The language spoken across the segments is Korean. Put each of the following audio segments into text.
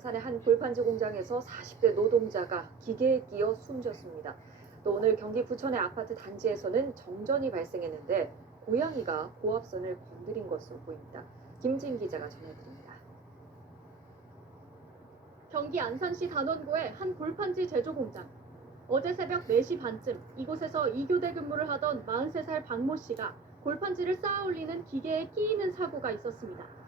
안산의 한 골판지 공장에서 40대 노동자가 기계에 끼어 숨졌습니다. 또 오늘 경기 부천의 아파트 단지에서는 정전이 발생했는데 고양이가 고압선을 건드린 것으로 보입니다. 김진 기자가 전해드립니다. 경기 안산시 단원구의 한 골판지 제조 공장. 어제 새벽 4시 반쯤 이곳에서 2교대 근무를 하던 43살 박모 씨가 골판지를 쌓아 올리는 기계에 끼이는 사고가 있었습니다.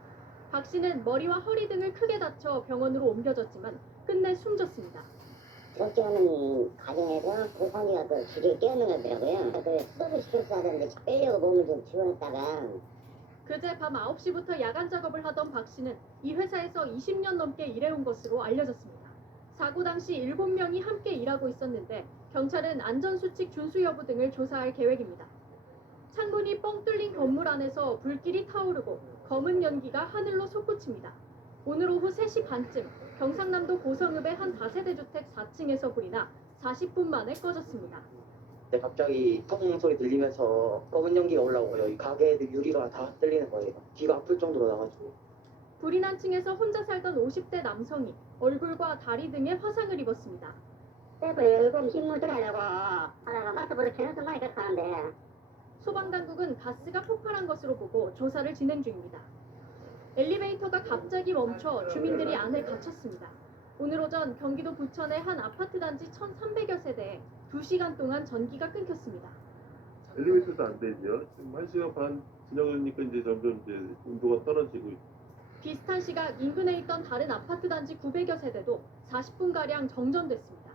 박 씨는 머리와 허리 등을 크게 다쳐 병원으로 옮겨졌지만 끝내 숨졌습니다. 그렇게 하는 과정에서 골판지가 그 기계에 끼어있는 거더라고요. 그 수도를 시켜서 하던데 빼려고 몸을 좀 집어넣다가 그제 밤 9시부터 야간 작업을 하던 박 씨는 이 회사에서 20년 넘게 일해온 것으로 알려졌습니다. 사고 당시 7명이 함께 일하고 있었는데 경찰은 안전수칙 준수 여부 등을 조사할 계획입니다. 창문이 뻥 뚫린 건물 안에서 불길이 타오르고 검은 연기가 하늘로 솟구칩니다. 오늘 오후 3시 반쯤 경상남도 고성읍의 한 다세대 주택 4층에서 불이 나 40분 만에 꺼졌습니다. 갑자기 펑 소리 들리면서 검은 연기가 올라오고 여기 가게들 유리가 다 흔들리는 거예요. 귀가 아플 정도로 나가지고. 불이 난 층에서 혼자 살던 50대 남성이 얼굴과 다리 등에 화상을 입었습니다. 열고 힘을 들어가려고 하다가 가스불을 켜는 순간에 그렇게 하는데 소방당국은 가스가 폭발한 것으로 보고 조사를 진행 중입니다. 엘리베이터가 갑자기 멈춰 주민들이 안에 갇혔습니다. 오늘 오전 경기도 부천의 한 아파트 단지 1,300여 세대에 2시간 동안 전기가 끊겼습니다. 엘리베이터도 안 되죠. 지금 1시간 반 지나가니까 이제 점점 이제 온도가 떨어지고 있고. 비슷한 시각 인근에 있던 다른 아파트 단지 900여 세대도 40분가량 정전됐습니다.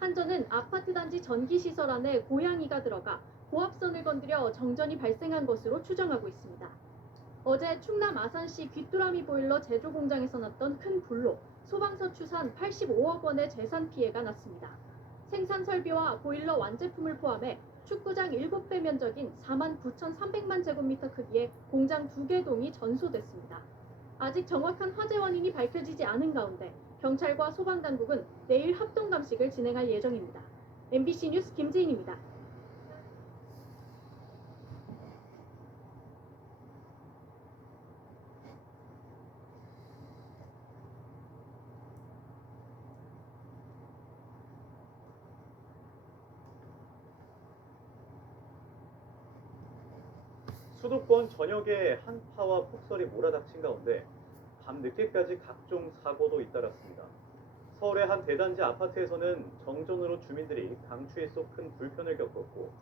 한전은 아파트 단지 전기시설 안에 고양이가 들어가 고압선을 건드려 정전이 발생한 것으로 추정하고 있습니다. 어제 충남 아산시 귀뚜라미 보일러 제조 공장에서 났던 큰 불로 소방서 추산 85억 원의 재산 피해가 났습니다. 생산 설비와 보일러 완제품을 포함해 축구장 7배 면적인 49,300만 제곱미터 크기의 공장 2개 동이 전소됐습니다. 아직 정확한 화재 원인이 밝혀지지 않은 가운데 경찰과 소방당국은 내일 합동 감식을 진행할 예정입니다. MBC 뉴스 김지인입니다. 수도권 전역에 한파와 폭설이 몰아닥친 가운데 밤늦게까지 각종 사고도 잇따랐습니다. 서울의 한 대단지 아파트에서는 정전으로 주민들이 강추위 속 큰 불편을 겪었고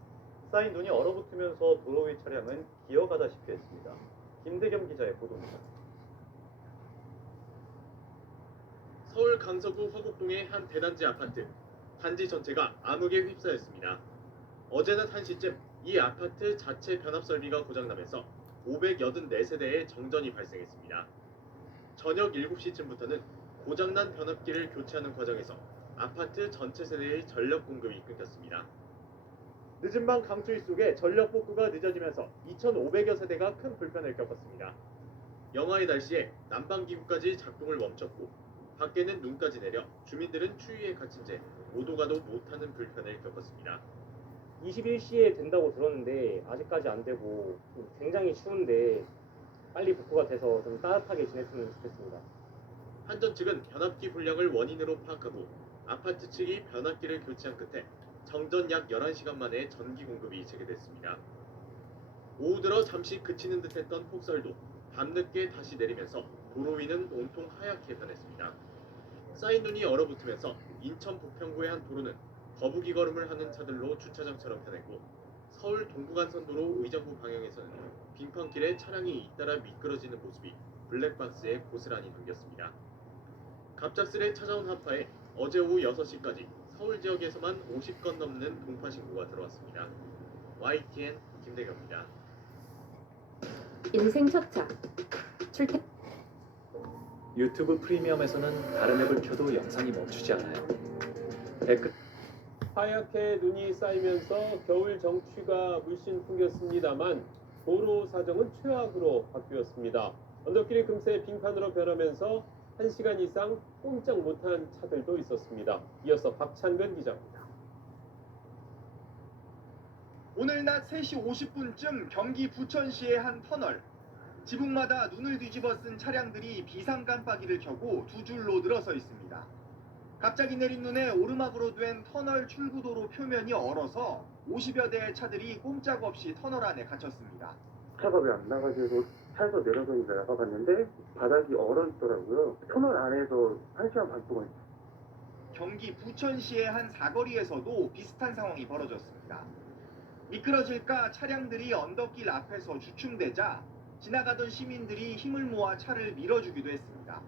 쌓인 눈이 얼어붙으면서 도로 위 차량은 기어가다시피 했습니다. 김대겸 기자의 보도입니다. 서울 강서구 화곡동의 한 대단지 아파트. 단지 전체가 암흑에 휩싸였습니다. 어제 낮 1시쯤 이 아파트 자체 변압 설비가 고장나면서 584세대의 정전이 발생했습니다. 저녁 7시쯤부터는 고장난 변압기를 교체하는 과정에서 아파트 전체 세대의 전력 공급이 끊겼습니다. 늦은 밤 강추위 속에 전력 복구가 늦어지면서 2,500여 세대가 큰 불편을 겪었습니다. 영하의 날씨에 난방기구까지 작동을 멈췄고 밖에는 눈까지 내려 주민들은 추위에 갇힌 채 오도 가도 못하는 불편을 겪었습니다. 21시에 된다고 들었는데 아직까지 안 되고 굉장히 추운데 빨리 복구가 돼서 좀 따뜻하게 지냈으면 좋겠습니다. 한전 측은 변압기 불량을 원인으로 파악하고 아파트 측이 변압기를 교체한 끝에 정전 약 11시간 만에 전기 공급이 재개됐습니다. 오후 들어 잠시 그치는 듯했던 폭설도 밤늦게 다시 내리면서 도로 위는 온통 하얗게 변했습니다. 쌓인 눈이 얼어붙으면서 인천 부평구의 한 도로는 거북이 걸음을 하는 차들로 주차장처럼 변했고 서울 동부간선도로 의정부 방향에서는 빙판길에 차량이 잇따라 미끄러지는 모습이 블랙박스에 고스란히 담겼습니다. 갑작스레 찾아온 한파에 어제 오후 6시까지 서울 지역에서만 50건 넘는 동파 신고가 들어왔습니다. YTN 김대겸입니다. 인생 첫차 출퇴 유튜브 프리미엄에서는 다른 앱을 켜도 영상이 멈추지 않아요. 댓글 하얗게 눈이 쌓이면서 겨울 정취가 물씬 풍겼습니다만 도로 사정은 최악으로 바뀌었습니다. 언덕길이 금세 빙판으로 변하면서 1시간 이상 꼼짝 못한 차들도 있었습니다. 이어서 박찬근 기자입니다. 오늘 낮 3시 50분쯤 경기 부천시의 한 터널. 지붕마다 눈을 뒤집어 쓴 차량들이 비상 깜빡이를 켜고 두 줄로 늘어서 있습니다. 갑자기 내린 눈에 오르막으로 된 터널 출구도로 표면이 얼어서 50여 대의 차들이 꼼짝없이 터널 안에 갇혔습니다. 차가 왜 안 나가지고 차에서 내려서 이제 나가봤는데 바닥이 얼어 있더라고요. 터널 안에서 1시간 반 동안. 경기 부천시의 한 사거리에서도 비슷한 상황이 벌어졌습니다. 미끄러질까 차량들이 언덕길 앞에서 주춤대자 지나가던 시민들이 힘을 모아 차를 밀어주기도 했습니다.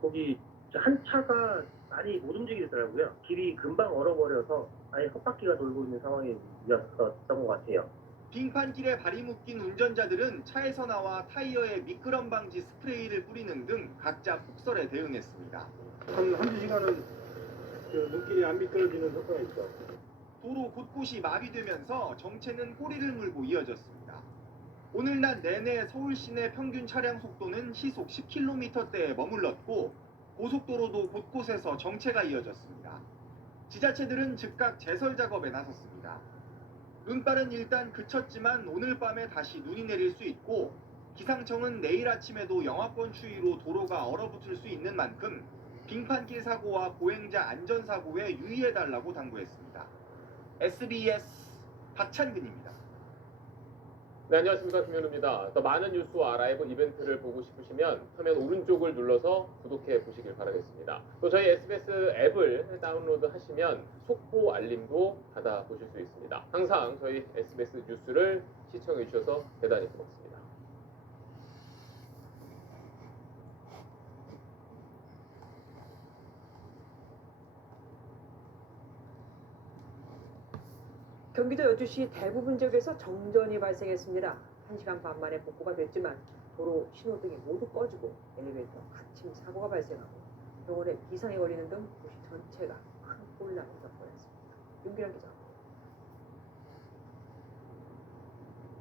거기 한 차가 많이 못 움직이더라고요. 길이 금방 얼어버려서 아예 헛바퀴가 돌고 있는 상황이었던 것 같아요. 빙판길에 발이 묶인 운전자들은 차에서 나와 타이어에 미끄럼 방지 스프레이를 뿌리는 등 각자 폭설에 대응했습니다. 한두 시간은 눈길이 안 미끄러지는 효과가 있죠. 도로 곳곳이 마비되면서 정체는 꼬리를 물고 이어졌습니다. 오늘 낮 내내 서울 시내 평균 차량 속도는 시속 10km대에 머물렀고 고속도로도 곳곳에서 정체가 이어졌습니다. 지자체들은 즉각 제설 작업에 나섰습니다. 눈발은 일단 그쳤지만 오늘 밤에 다시 눈이 내릴 수 있고 기상청은 내일 아침에도 영하권 추위로 도로가 얼어붙을 수 있는 만큼 빙판길 사고와 보행자 안전사고에 유의해달라고 당부했습니다. SBS 박찬근입니다. 네, 안녕하십니까. 김현우입니다. 더 많은 뉴스와 라이브 이벤트를 보고 싶으시면 화면 오른쪽을 눌러서 구독해 보시길 바라겠습니다. 또 저희 SBS 앱을 다운로드 하시면 속보 알림도 받아보실 수 있습니다. 항상 저희 SBS 뉴스를 시청해 주셔서 대단히 고맙습니다. 경기도 여주시 대부분 지역에서 정전이 발생했습니다. 1시간 반 만에 복구가 됐지만 도로 신호등이 모두 꺼지고 엘리베이터 받침 사고가 발생하고 병원에 비상이 걸리는 등 도시 전체가 큰 혼란을 겪어냈습니다. 윤기란 기자.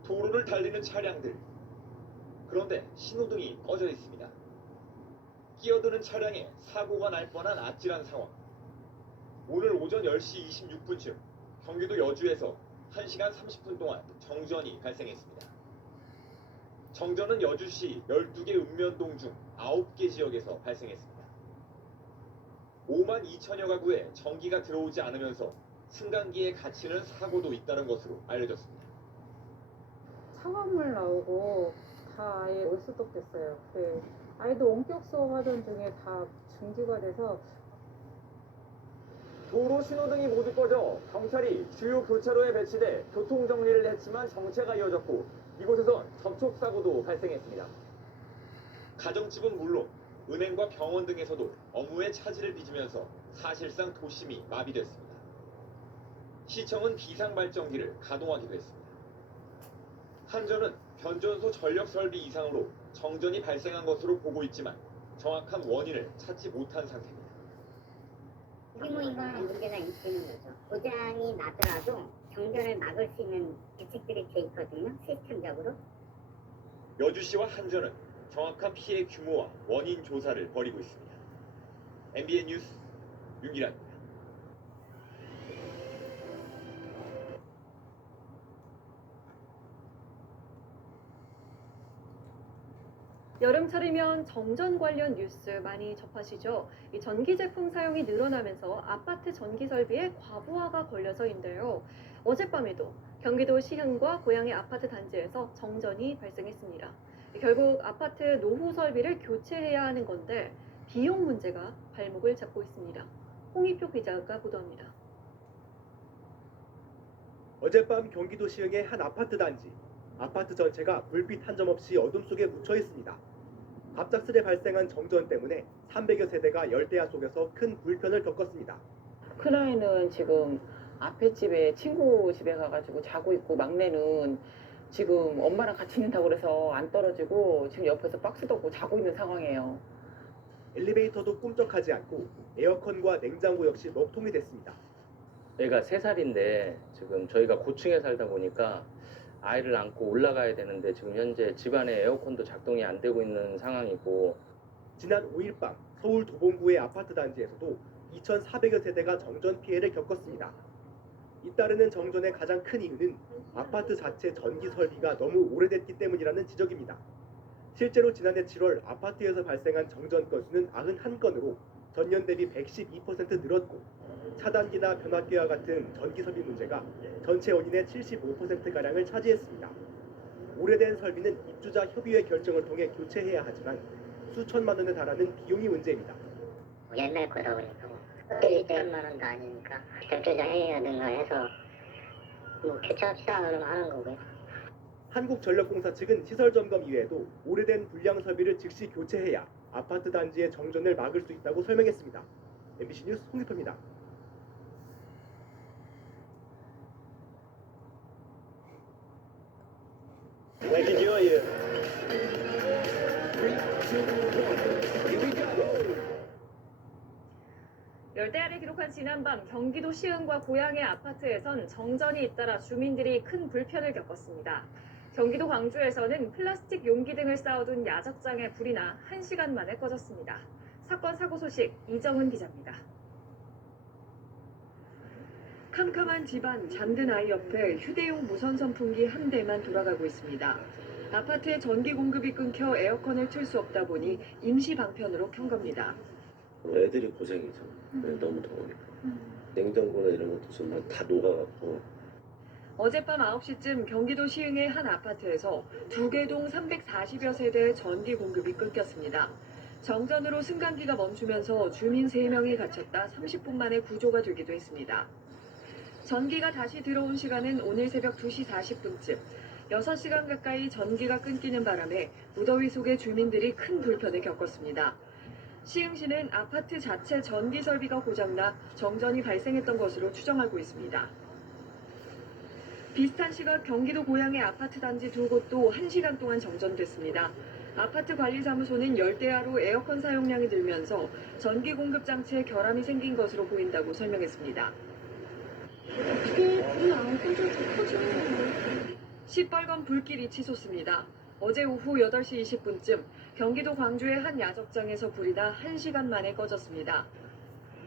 도로를 달리는 차량들. 그런데 신호등이 꺼져 있습니다. 끼어드는 차량에 사고가 날 뻔한 아찔한 상황. 오늘 오전 10시 26분쯤 경기도 여주에서 1시간 30분 동안 정전이 발생했습니다. 정전은 여주시 12개 읍면동 중 9개 지역에서 발생했습니다. 5만 2천여 가구에 전기가 들어오지 않으면서 승강기에 갇히는 사고도 있다는 것으로 알려졌습니다. 차가물 나오고 다 아예 얼수덕됐어요. 아이도 원격 수업하던 중에 다 중지가 돼서 도로 신호등이 모두 꺼져 경찰이 주요 교차로에 배치돼 교통 정리를 했지만 정체가 이어졌고 이곳에선 접촉 사고도 발생했습니다. 가정집은 물론 은행과 병원 등에서도 업무에 차질을 빚으면서 사실상 도심이 마비됐습니다. 시청은 비상발전기를 가동하기도 했습니다. 한전은 변전소 전력 설비 이상으로 정전이 발생한 것으로 보고 있지만 정확한 원인을 찾지 못한 상태입니다. 규모인가 문제가 있는 거죠. 고장이 나더라도 정전을 막을 수 있는 대책들이 돼 있거든요. 시스템적으로. 여주시와 한전은 정확한 피해 규모와 원인 조사를 벌이고 있습니다. MBN 뉴스 윤기란입니다. 여름철이면 정전 관련 뉴스 많이 접하시죠? 이 전기 제품 사용이 늘어나면서 아파트 전기 설비에 과부하가 걸려서인데요. 어젯밤에도 경기도 시흥과 고양이 아파트 단지에서 정전이 발생했습니다. 결국 아파트 노후 설비를 교체해야 하는 건데 비용 문제가 발목을 잡고 있습니다. 홍희표 기자가 보도합니다. 어젯밤 경기도 시흥의 한 아파트 단지. 아파트 전체가 불빛 한 점 없이 어둠 속에 묻혀 있습니다. 갑작스레 발생한 정전 때문에 300여 세대가 열대야 속에서 큰 불편을 겪었습니다. 큰아이는 지금 앞에 집에 친구 집에 가가지고 자고 있고 막내는 지금 엄마랑 같이 있는다고 그래서 안 떨어지고 지금 옆에서 박스 덮고 자고 있는 상황이에요. 엘리베이터도 꿈쩍하지 않고 에어컨과 냉장고 역시 먹통이 됐습니다. 애가 3살인데 지금 저희가 고층에 살다 보니까 아이를 안고 올라가야 되는데 지금 현재 집안에 에어컨도 작동이 안 되고 있는 상황이고 지난 5일 밤 서울 도봉구의 아파트 단지에서도 2,400여 세대가 정전 피해를 겪었습니다. 잇따르는 정전의 가장 큰 이유는 아파트 자체 전기 설비가 너무 오래됐기 때문이라는 지적입니다. 실제로 지난해 7월 아파트에서 발생한 정전 건수는 91건으로 전년 대비 112% 늘었고 차단기나 변압기와 같은 전기 설비 문제가 전체 원인의 75%가량을 차지했습니다. 오래된 설비는 입주자 협의회 결정을 통해 교체해야 하지만 수천만 원에 달하는 비용이 문제입니다. 옛날 거다 보니까 특별히 100만 원도 아니니까 대표자 회의라든가 해서 뭐 교체합시다 그러면 하는 거고요. 한국전력공사 측은 시설 점검 이외에도 오래된 불량 설비를 즉시 교체해야 아파트 단지의 정전을 막을 수 있다고 설명했습니다. MBC 뉴스 홍기표입니다. 열대야를 기록한 지난밤 경기도 시흥과 고양의 아파트에선 정전이 잇따라 주민들이 큰 불편을 겪었습니다. 경기도 광주에서는 플라스틱 용기 등을 쌓아둔 야적장에 불이 나 1시간 만에 꺼졌습니다. 사건 사고 소식 이정은 기자입니다. 캄캄한 집안 잠든 아이 옆에 휴대용 무선 선풍기 한 대만 돌아가고 있습니다. 아파트의 전기 공급이 끊겨 에어컨을 틀 수 없다 보니 임시 방편으로 켠 겁니다. 애들이 고생이죠. 너무 더우니까. 냉장고나 이런 것도 정말 다 녹아갖고. 어젯밤 9시쯤 경기도 시흥의 한 아파트에서 2개 동 340여 세대의 전기 공급이 끊겼습니다. 정전으로 승강기가 멈추면서 주민 3명이 갇혔다 30분 만에 구조가 되기도 했습니다. 전기가 다시 들어온 시간은 오늘 새벽 2시 40분쯤. 6시간 가까이 전기가 끊기는 바람에 무더위 속에 주민들이 큰 불편을 겪었습니다. 시흥시는 아파트 자체 전기 설비가 고장나 정전이 발생했던 것으로 추정하고 있습니다. 비슷한 시각 경기도 고양의 아파트 단지 2곳도 1시간 동안 정전됐습니다. 아파트 관리사무소는 열대야로 에어컨 사용량이 늘면서 전기 공급 장치에 결함이 생긴 것으로 보인다고 설명했습니다. 어떻게 불이 안 꺼져? 시뻘건 불길이 치솟습니다. 어제 오후 8시 20분쯤 경기도 광주의 한 야적장에서 불이 나 1시간 만에 꺼졌습니다.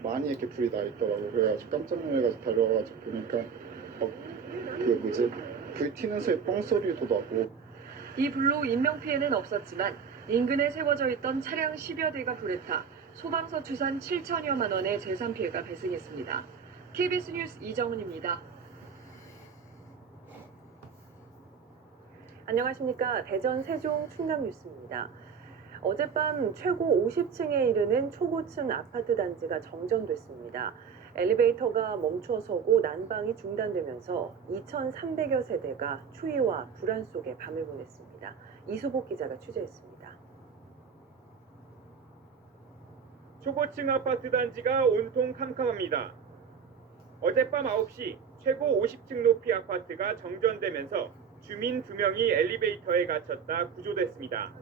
많이 이렇게 불이 나 있더라고요. 그래가지고 깜짝 놀라가지고 달려와가지고 보니까 불 튀는 소리 뻥 소리도 나고. 이 불로 인명피해는 없었지만 인근에 세워져 있던 차량 10여 대가 불에 타 소방서 추산 7천여만 원의 재산 피해가 발생했습니다. KBS 뉴스 이정은입니다. 안녕하십니까. 대전 세종 충남 뉴스입니다. 어젯밤 최고 50층에 이르는 초고층 아파트 단지가 정전됐습니다. 엘리베이터가 멈춰서고 난방이 중단되면서 2,300여 세대가 추위와 불안 속에 밤을 보냈습니다. 이수복 기자가 취재했습니다. 초고층 아파트 단지가 온통 캄캄합니다. 어젯밤 9시 최고 50층 높이 아파트가 정전되면서 주민 2명이 엘리베이터에 갇혔다 구조됐습니다.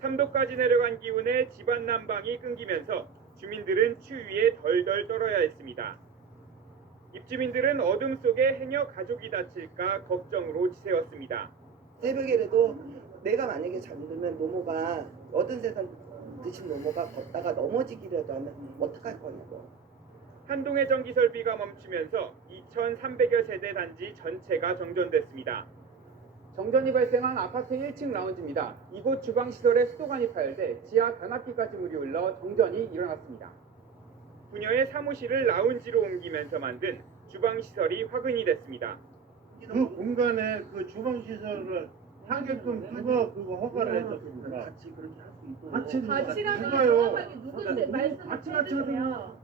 3도까지 내려간 기온에 집안 난방이 끊기면서 주민들은 추위에 덜덜 떨어야 했습니다. 입주민들은 어둠 속에 행여 가족이 다칠까 걱정으로 지새웠습니다. 새벽에라도 내가 만약에 잠들면 노모가 어떤 세상 드신 노모가 걷다가 넘어지기라도 하면 어떡할 거냐고. 한동의 전기 설비가 멈추면서 2,300여 세대 단지 전체가 정전됐습니다. 정전이 발생한 아파트 1층 라운지입니다. 이곳 주방 시설에 수도관이 파열돼 지하 변압기까지 물이 흘러 정전이 일어났습니다. 부녀의 사무실을 라운지로 옮기면서 만든 주방 시설이 화근이 됐습니다. 그 공간에 그 주방 시설을 하게끔 그거 허가를 해줬습니다. 같이라는 게 누가요? 정확하게 누군데 말씀을 해주세요.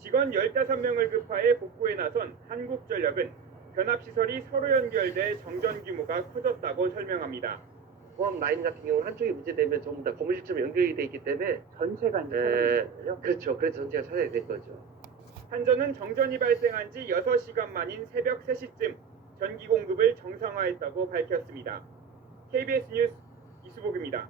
직원 15명을 급파해 복구에 나선 한국전력은 변압시설이 서로 연결돼 정전 규모가 커졌다고 설명합니다. 포함 라인 같은 경우는 한쪽이 문제되면 전부 다 고무실처럼 연결이 돼 있기 때문에 전체가 이제 차단된 거예요? 그렇죠. 그래서 전체가 차단이 된 거죠. 한전은 정전이 발생한 지 6시간 만인 새벽 3시쯤 전기 공급을 정상화했다고 밝혔습니다. KBS 뉴스 이수복입니다.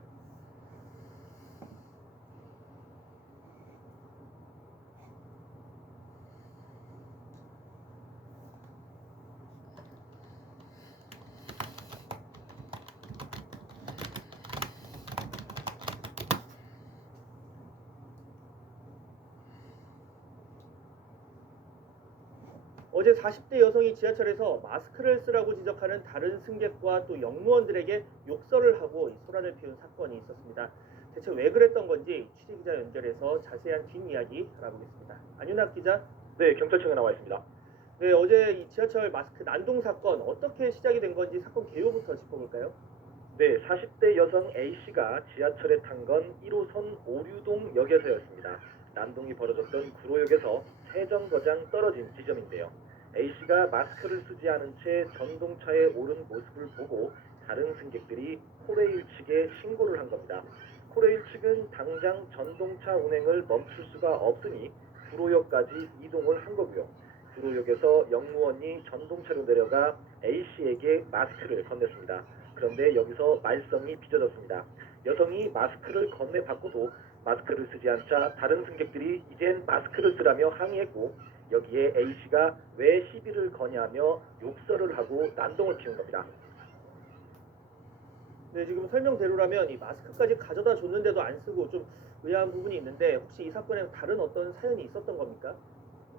어제 40대 여성이 지하철에서 마스크를 쓰라고 지적하는 다른 승객과 또 역무원들에게 욕설을 하고 소란을 피운 사건이 있었습니다. 대체 왜 그랬던 건지 취재기자 연결해서 자세한 뒷이야기 알아보겠습니다. 안윤학 기자. 네, 경찰청에 나와 있습니다. 네, 어제 이 지하철 마스크 난동 사건 어떻게 시작이 된 건지 사건 개요부터 짚어볼까요? 네, 40대 여성 A씨가 지하철에 탄 건 1호선 오류동 역에서였습니다. 난동이 벌어졌던 구로역에서 세정거장 떨어진 지점인데요. A씨가 마스크를 쓰지 않은 채 전동차에 오른 모습을 보고 다른 승객들이 코레일 측에 신고를 한 겁니다. 코레일 측은 당장 전동차 운행을 멈출 수가 없으니 구로역까지 이동을 한 거고요. 구로역에서 역무원이 전동차로 내려가 A씨에게 마스크를 건넸습니다. 그런데 여기서 말썽이 빚어졌습니다. 여성이 마스크를 건네받고도 마스크를 쓰지 않자 다른 승객들이 이젠 마스크를 쓰라며 항의했고, 여기에 A씨가 왜 시비를 거냐며 욕설을 하고 난동을 피운 겁니다. 네, 지금 설명대로라면 이 마스크까지 가져다 줬는데도 안 쓰고 좀 의아한 부분이 있는데, 혹시 이 사건에 다른 어떤 사연이 있었던 겁니까?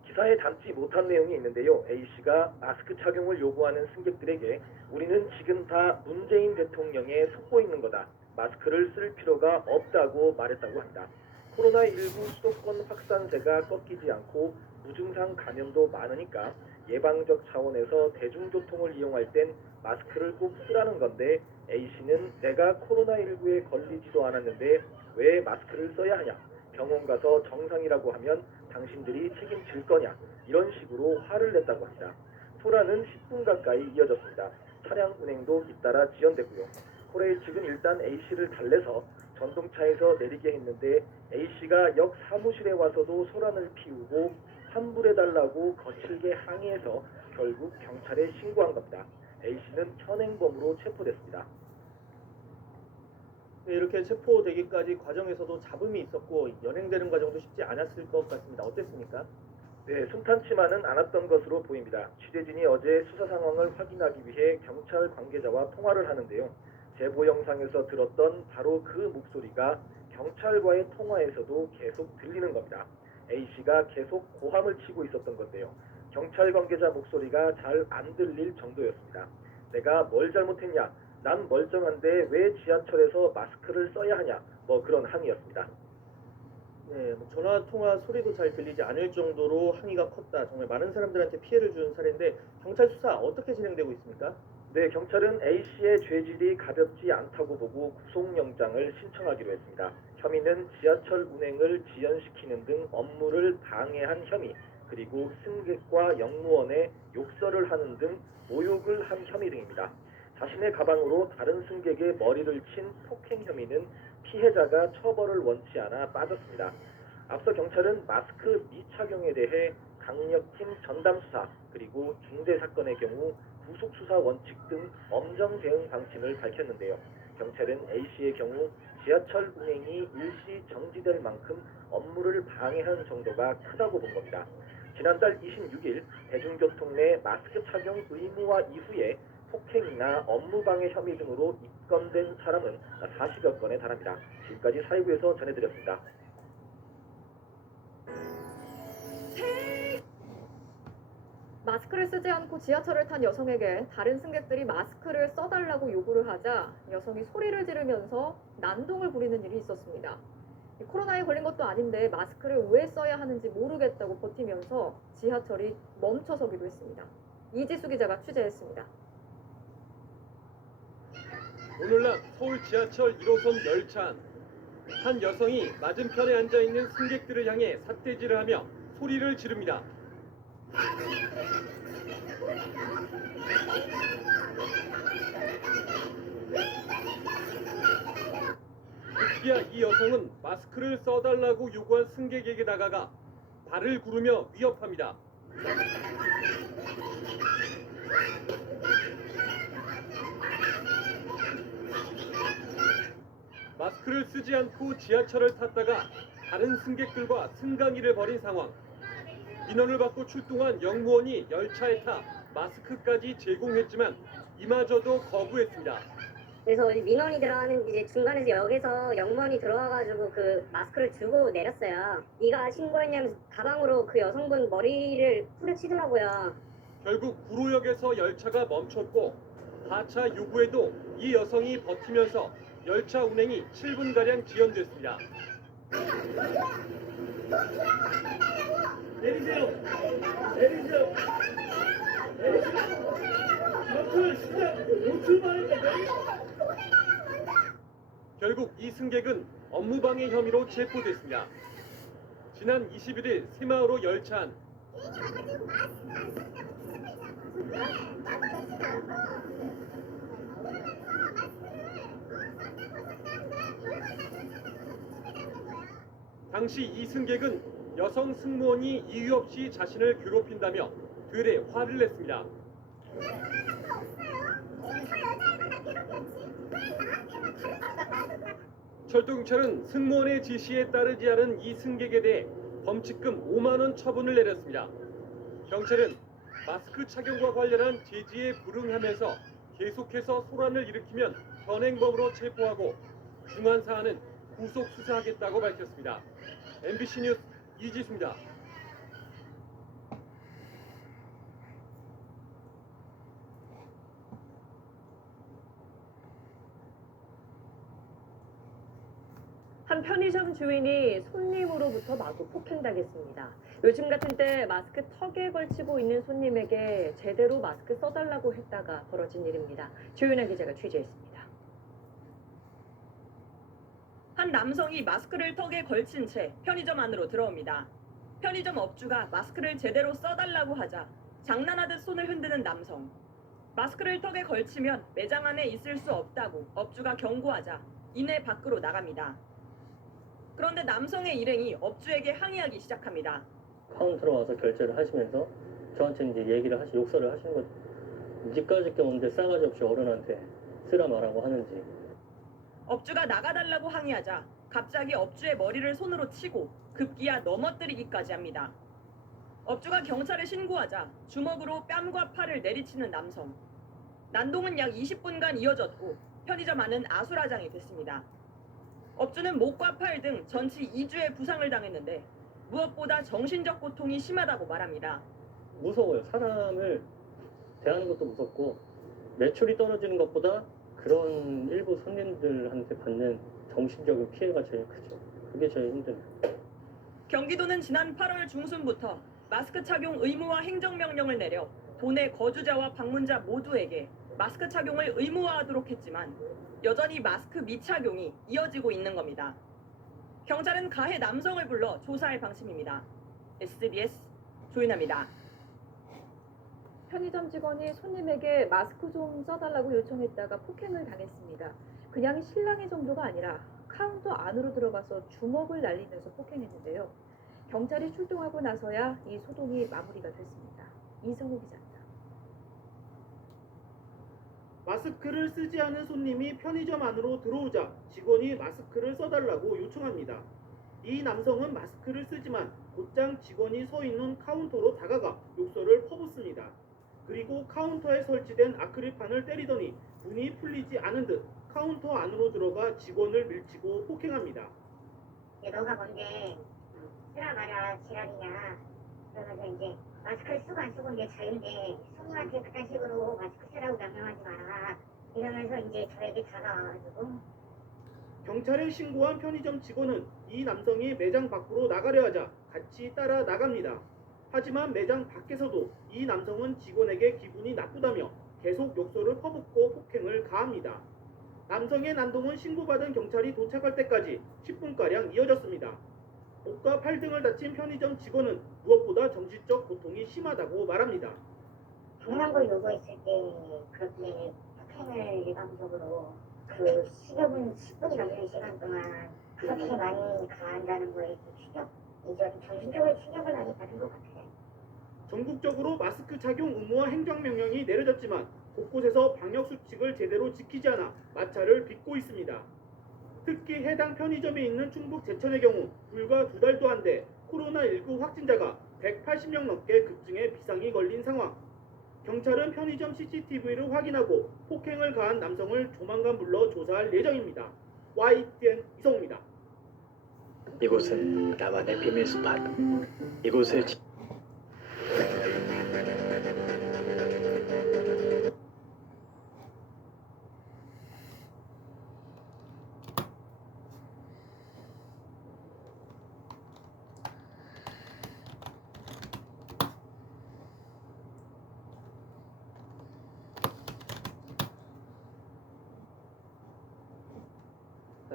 기사에 담지 못한 내용이 있는데요. A씨가 마스크 착용을 요구하는 승객들에게 우리는 지금 다 문재인 대통령에 속고 있는 거다. 마스크를 쓸 필요가 없다고 말했다고 합니다. 코로나19 수도권 확산세가 꺾이지 않고 무증상 감염도 많으니까 예방적 차원에서 대중교통을 이용할 땐 마스크를 꼭 쓰라는 건데, A씨는 내가 코로나19에 걸리지도 않았는데 왜 마스크를 써야 하냐, 병원 가서 정상이라고 하면 당신들이 책임질 거냐, 이런 식으로 화를 냈다고 합니다. 소란은 10분 가까이 이어졌습니다. 차량 운행도 잇따라 지연됐고요. 코레일 측은 일단 A씨를 달래서 전동차에서 내리게 했는데, A씨가 역 사무실에 와서도 소란을 피우고 환불해달라고 거칠게 항의해서 결국 경찰에 신고한 겁니다. A씨는 현행범으로 체포됐습니다. 네, 이렇게 체포되기까지 과정에서도 잡음이 있었고 연행되는 과정도 쉽지 않았을 것 같습니다. 어땠습니까? 네, 순탄치만은 않았던 것으로 보입니다. 취재진이 어제 수사 상황을 확인하기 위해 경찰 관계자와 통화를 하는데요. 제보 영상에서 들었던 바로 그 목소리가 경찰과의 통화에서도 계속 들리는 겁니다. A씨가 계속 고함을 치고 있었던 건데요. 경찰 관계자 목소리가 잘 안 들릴 정도였습니다. 내가 뭘 잘못했냐? 난 멀쩡한데 왜 지하철에서 마스크를 써야 하냐? 뭐 그런 항의였습니다. 네, 전화 통화 소리도 잘 들리지 않을 정도로 항의가 컸다. 정말 많은 사람들한테 피해를 준 사례인데, 경찰 수사 어떻게 진행되고 있습니까? 네, 경찰은 A씨의 죄질이 가볍지 않다고 보고 구속영장을 신청하기로 했습니다. 혐의는 지하철 운행을 지연시키는 등 업무를 방해한 혐의, 그리고 승객과 역무원에 욕설을 하는 등 모욕을 한 혐의 등입니다. 자신의 가방으로 다른 승객의 머리를 친 폭행 혐의는 피해자가 처벌을 원치 않아 빠졌습니다. 앞서 경찰은 마스크 미착용에 대해 강력팀 전담수사, 그리고 중대사건의 경우 구속수사 원칙 등 엄정 대응 방침을 밝혔는데요. 경찰은 A씨의 경우 지하철 운행이 일시 정지될 만큼 업무를 방해한 정도가 크다고 본 겁니다. 지난달 26일 대중교통 내 마스크 착용 의무화 이후에 폭행이나 업무방해 혐의 등으로 입건된 사람은 40여 건에 달합니다. 지금까지 사회부에서 전해드렸습니다. 마스크를 쓰지 않고 지하철을 탄 여성에게 다른 승객들이 마스크를 써달라고 요구를 하자 여성이 소리를 지르면서 난동을 부리는 일이 있었습니다. 코로나에 걸린 것도 아닌데 마스크를 왜 써야 하는지 모르겠다고 버티면서 지하철이 멈춰서기도 했습니다. 이지수 기자가 취재했습니다. 오늘 낮 서울 지하철 1호선 열차 안, 한 여성이 맞은편에 앉아있는 승객들을 향해 삿대질을 하며 소리를 지릅니다. 급기야 이 여성은 마스크를 써달라고 요구한 승객에게 다가가 발을 구르며 위협합니다. 마스크를 쓰지 않고 지하철을 탔다가 다른 승객들과 승강이를 벌인 상황. 민원을 받고 출동한 역무원이 열차에 타 마스크까지 제공했지만 이마저도 거부했습니다. 그래서 민원이 들어가는 이제 중간에서 역에서 영무원이 들어와가지고 그 마스크를 주고 내렸어요. 네가 신고했냐면서 가방으로 그 여성분 머리를 후려치더라고요. 결국 구로역에서 열차가 멈췄고 하차 요구에도 이 여성이 버티면서 열차 운행이 7분가량 지연됐습니다. 내리세요. 내리세요. 결국 이 승객은 업무방해 혐의로 체포됐습니다. 지난 21일 새마을호 열차 안 당시 이 승객은 여성 승무원이 이유 없이 자신을 괴롭힌다며 되레 화를 냈습니다. 철도경찰은 승무원의 지시에 따르지 않은 이 승객에 대해 범칙금 5만 원 처분을 내렸습니다. 경찰은 마스크 착용과 관련한 제지에 불응하면서 계속해서 소란을 일으키면 현행범으로 체포하고 중한 사안은 구속 수사하겠다고 밝혔습니다. MBC 뉴스 이지수입니다. 한 편의점 주인이 손님으로부터 마구 폭행당했습니다. 요즘 같은 때 마스크 턱에 걸치고 있는 손님에게 제대로 마스크 써달라고 했다가 벌어진 일입니다. 조윤아 기자가 취재했습니다. 한 남성이 마스크를 턱에 걸친 채 편의점 안으로 들어옵니다. 편의점 업주가 마스크를 제대로 써달라고 하자 장난하듯 손을 흔드는 남성. 마스크를 턱에 걸치면 매장 안에 있을 수 없다고 업주가 경고하자 이내 밖으로 나갑니다. 그런데 남성의 일행이 업주에게 항의하기 시작합니다. 카운터로 와서 결제를 하시면서 저한테 이제 얘기를 욕설을 하시는 것, 니까짓 게 뭔데 싸가지 없이 어른한테 쓰라 말하고 하는지. 업주가 나가달라고 항의하자 갑자기 업주의 머리를 손으로 치고 급기야 넘어뜨리기까지 합니다. 업주가 경찰에 신고하자 주먹으로 뺨과 팔을 내리치는 남성. 난동은 약 20분간 이어졌고 편의점 안은 아수라장이 됐습니다. 업주는 목과 팔 등 전치 2주의 부상을 당했는데 무엇보다 정신적 고통이 심하다고 말합니다. 무서워요. 사람을 대하는 것도 무섭고 매출이 떨어지는 것보다 그런 일부 손님들한테 받는 정신적인 피해가 제일 크죠. 그게 제일 힘드네요. 경기도는 지난 8월 중순부터 마스크 착용 의무화 행정명령을 내려 도내 거주자와 방문자 모두에게 마스크 착용을 의무화하도록 했지만 여전히 마스크 미착용이 이어지고 있는 겁니다. 경찰은 가해 남성을 불러 조사할 방침입니다. SBS 조인아입니다. 편의점 직원이 손님에게 마스크 좀 써달라고 요청했다가 폭행을 당했습니다. 그냥 실랑이 정도가 아니라 카운터 안으로 들어가서 주먹을 날리면서 폭행했는데요. 경찰이 출동하고 나서야 이 소동이 마무리가 됐습니다. 이성우 기자입니다. 마스크를 쓰지 않은 손님이 편의점 안으로 들어오자 직원이 마스크를 써달라고 요청합니다. 이 남성은 마스크를 쓰지만 곧장 직원이 서 있는 카운터로 다가가 욕설을 퍼붓습니다. 그리고 카운터에 설치된 아크릴판을 때리더니 문이 풀리지 않은 듯 카운터 안으로 들어가 직원을 밀치고 폭행합니다. 너가 뭔데 쓰라 말아 지랄이냐. 그러면서 이제 마스크를 쓰고 안 쓰고 이제 자유인데 손님한테 그딴 식으로 마스크 쓰라고 명령하지 마라 이러면서 이제 저에게 다가와가지고 경찰에 신고한 편의점 직원은 이 남성이 매장 밖으로 나가려 하자 같이 따라 나갑니다. 하지만 매장 밖에서도 이 남성은 직원에게 기분이 나쁘다며 계속 욕설을 퍼붓고 폭행을 가합니다. 남성의 난동은 신고받은 경찰이 도착할 때까지 10분가량 이어졌습니다. 목과 팔 등을 다친 편의점 직원은 무엇보다 정신적 고통이 심하다고 말합니다. 당연한 걸 요구했을 때 그렇게 폭행을 일방적으로 그 10여 분, 10분이 넘는 시간 동안 그렇게 많이 가한다는 거에 정신적으로 충격을 많이 받은 것 같아요. 전국적으로 마스크 착용 의무화 행정명령이 내려졌지만 곳곳에서 방역수칙을 제대로 지키지 않아 마찰을 빚고 있습니다. 특히 해당 편의점에 있는 충북 제천의 경우 불과 2달도 안 돼 코로나19 확진자가 180명 넘게 급증해 비상이 걸린 상황. 경찰은 편의점 CCTV를 확인하고 폭행을 가한 남성을 조만간 불러 조사할 예정입니다. YTN 이성우입니다. 이곳은 나만의 비밀 스팟. 이곳을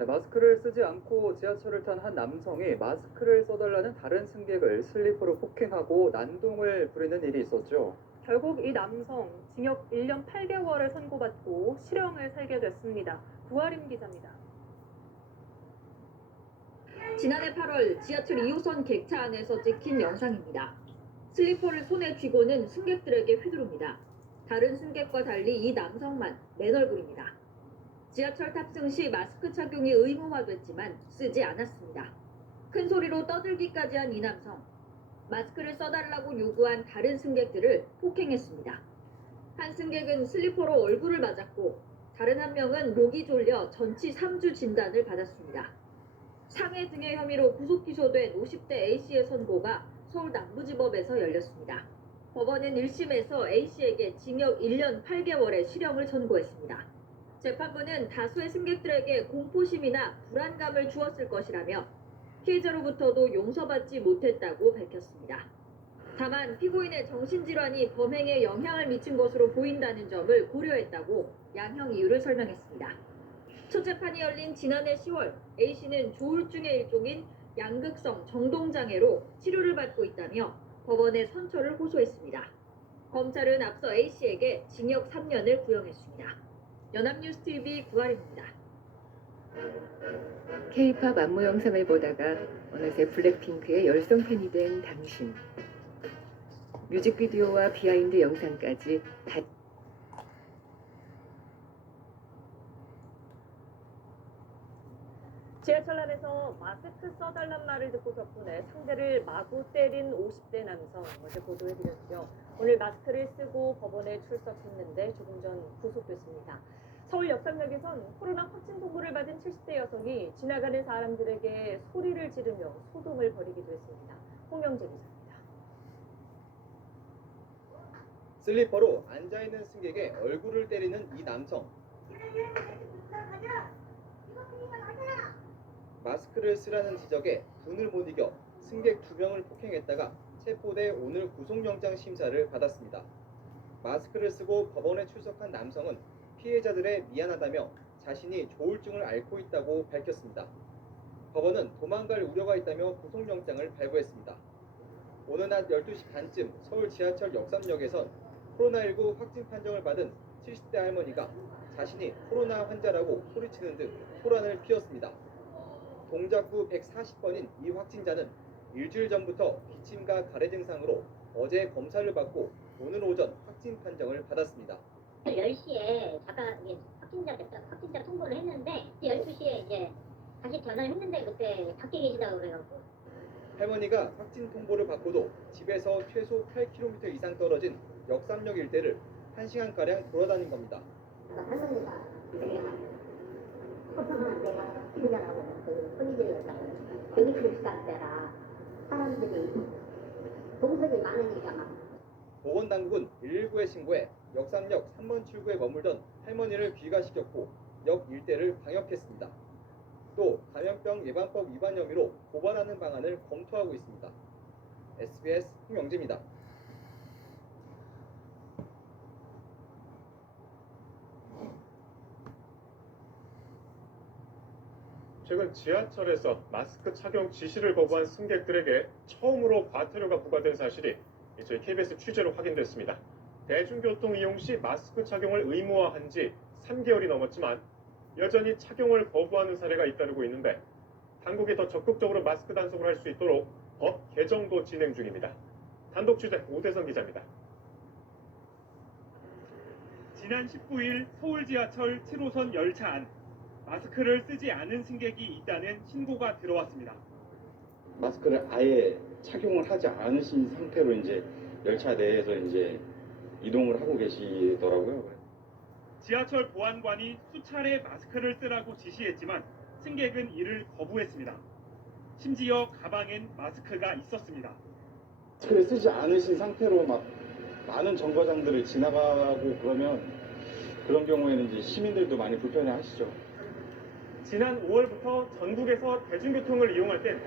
마스크를 쓰지 않고 지하철을 탄 한 남성이 마스크를 써달라는 다른 승객을 슬리퍼로 폭행하고 난동을 부리는 일이 있었죠. 결국 이 남성 징역 1년 8개월을 선고받고 실형을 살게 됐습니다. 구아림 기자입니다. 지난해 8월 지하철 2호선 객차 안에서 찍힌 영상입니다. 슬리퍼를 손에 쥐고는 승객들에게 휘두릅니다. 다른 승객과 달리 이 남성만 맨얼굴입니다. 지하철 탑승 시 마스크 착용이 의무화됐지만 쓰지 않았습니다. 큰 소리로 떠들기까지 한 이 남성. 마스크를 써달라고 요구한 다른 승객들을 폭행했습니다. 한 승객은 슬리퍼로 얼굴을 맞았고 다른 한 명은 목이 졸려 전치 3주 진단을 받았습니다. 상해 등의 혐의로 구속 기소된 50대 A씨의 선고가 서울 남부지법에서 열렸습니다. 법원은 1심에서 A씨에게 징역 1년 8개월의 실형을 선고했습니다. 재판부는 다수의 승객들에게 공포심이나 불안감을 주었을 것이라며 피해자로부터도 용서받지 못했다고 밝혔습니다. 다만 피고인의 정신질환이 범행에 영향을 미친 것으로 보인다는 점을 고려했다고 양형 이유를 설명했습니다. 첫 재판이 열린 지난해 10월 A씨는 조울증의 일종인 양극성 정동장애로 치료를 받고 있다며 법원에 선처를 호소했습니다. 검찰은 앞서 A씨에게 징역 3년을 구형했습니다. 연합뉴스TV 구아리입니다. K-팝 안무 영상을 보다가 어느새 블랙핑크의 열성 팬이 된 당신. 뮤직비디오와 비하인드 영상까지 다 지하철 안에서 마스크 써달란 말을 듣고 덕분에 상대를 마구 때린 50대 남성 어제 보도해드렸죠. 오늘 마스크를 쓰고 법원에 출석했는데 조금 전 구속됐습니다. 서울 역삼역에선 코로나 확진 통보를 받은 70대 여성이 지나가는 사람들에게 소리를 지르며 소동을 벌이기도 했습니다. 홍영재 기자입니다. 슬리퍼로 앉아있는 승객의 얼굴을 때리는 이 남성. 마스크를 쓰라는 지적에 분을 못 이겨 승객 2명을 폭행했다가 체포돼 오늘 구속영장 심사를 받았습니다. 마스크를 쓰고 법원에 출석한 남성은 피해자들의 미안하다며 자신이 조울증을 앓고 있다고 밝혔습니다. 법원은 도망갈 우려가 있다며 구속영장을 발부했습니다. 오늘 낮 12시 반쯤 서울 지하철 역삼역에선 코로나19 확진 판정을 받은 70대 할머니가 자신이 코로나 환자라고 소리치는 등 소란을 피웠습니다. 동작구 140번인 이 확진자는 일주일 전부터 기침과 가래 증상으로 어제 검사를 받고 오늘 오전 확진 판정을 받았습니다. 10시에 잠깐 확진자 통보를 했는데 12시에 이제 다시 전화를 했는데 그때 밖에 계시다고 그래갖고 할머니가 확진 통보를 받고도 집에서 최소 8km 이상 떨어진 역삼역 일대를 1시간가량 돌아다닌 겁니다. 할머니가 소통하는 데가 친절하고 그 손님들이었다고 데미트 시간 때라 사람들이 동선이 많으니까 막 보건당국은 119에 신고해 역삼역 3번 출구에 머물던 할머니를 귀가시켰고 역 일대를 방역했습니다. 또 감염병 예방법 위반 혐의로 고발하는 방안을 검토하고 있습니다. SBS 홍영재입니다. 최근 지하철에서 마스크 착용 지시를 거부한 승객들에게 처음으로 과태료가 부과된 사실이 저희 KBS 취재로 확인됐습니다. 대중교통 이용 시 마스크 착용을 의무화한 지 3개월이 넘었지만 여전히 착용을 거부하는 사례가 잇따르고 있는데 당국이 더 적극적으로 마스크 단속을 할 수 있도록 법 개정도 진행 중입니다. 단독 취재 오대성 기자입니다. 지난 19일 서울 지하철 7호선 열차 안 마스크를 쓰지 않은 승객이 있다는 신고가 들어왔습니다. 마스크를 아예 착용을 하지 않으신 상태로 이제 열차 내에서 이제 이동을 하고 계시더라고요. 지하철 보안관이 수차례 마스크를 쓰라고 지시했지만 승객은 이를 거부했습니다. 심지어 가방엔 마스크가 있었습니다. 마스크를 쓰지 않으신 상태로 막 많은 정거장들을 지나가고 그러면 그런 경우에는 이제 시민들도 많이 불편해하시죠. 지난 5월부터 전국에서 대중교통을 이용할 땐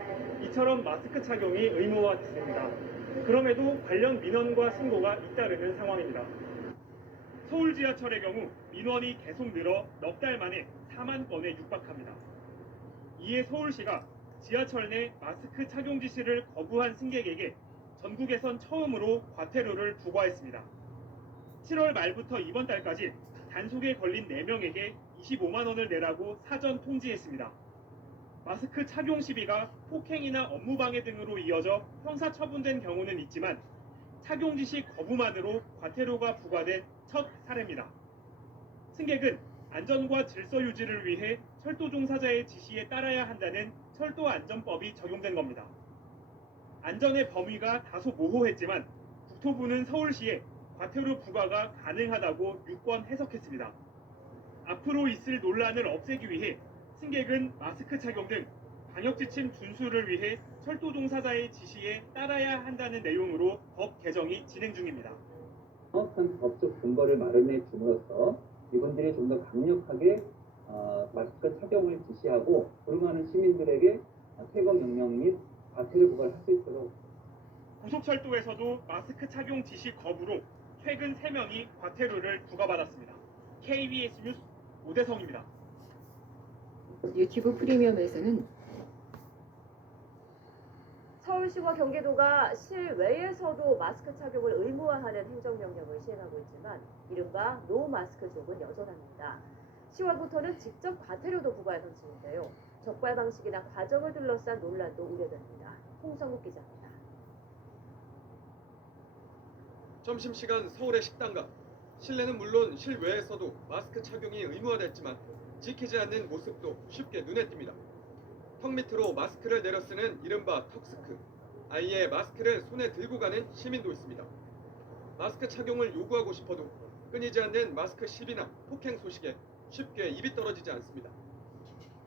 이처럼 마스크 착용이 의무화됐습니다. 그럼에도 관련 민원과 신고가 잇따르는 상황입니다. 서울 지하철의 경우 민원이 계속 늘어 넉 달 만에 4만 건에 육박합니다. 이에 서울시가 지하철 내 마스크 착용 지시를 거부한 승객에게 전국에선 처음으로 과태료를 부과했습니다. 7월 말부터 이번 달까지 단속에 걸린 4명에게 25만 원을 내라고 사전 통지했습니다. 마스크 착용 시비가 폭행이나 업무방해 등으로 이어져 형사처분된 경우는 있지만 착용 지시 거부만으로 과태료가 부과된 첫 사례입니다. 승객은 안전과 질서 유지를 위해 철도 종사자의 지시에 따라야 한다는 철도안전법이 적용된 겁니다. 안전의 범위가 다소 모호했지만 국토부는 서울시에 과태료 부과가 가능하다고 유권 해석했습니다. 앞으로 있을 논란을 없애기 위해 승객은 마스크 착용 등 방역지침 준수를 위해 철도 종사자의 지시에 따라야 한다는 내용으로 법 개정이 진행 중입니다. 정확한 법적 근거를 마련해 줌으로써 이분들이 좀 더 강력하게 마스크 착용을 지시하고 불응하는 시민들에게 퇴거 명령 및 과태료 부과를 할 수 있도록. 고속철도에서도 마스크 착용 지시 거부로 최근 3명이 과태료를 부과받았습니다. KBS 뉴스 오대성입니다. 유튜브 프리미엄에서는 서울시와 경기도가 실외에서도 마스크 착용을 의무화하는 행정명령을 시행하고 있지만 이른바 노 마스크족은 여전합니다. 10월부터는 직접 과태료도 부과할 방침인데요. 적발 방식이나 과정을 둘러싼 논란도 우려됩니다. 홍성국 기자입니다. 점심시간 서울의 식당가. 실내는 물론 실외에서도 마스크 착용이 의무화됐지만 지키지 않는 모습도 쉽게 눈에 띕니다. 턱 밑으로 마스크를 내려 쓰는 이른바 턱스크. 아예 마스크를 손에 들고 가는 시민도 있습니다. 마스크 착용을 요구하고 싶어도 끊이지 않는 마스크 시비나 폭행 소식에 쉽게 입이 떨어지지 않습니다.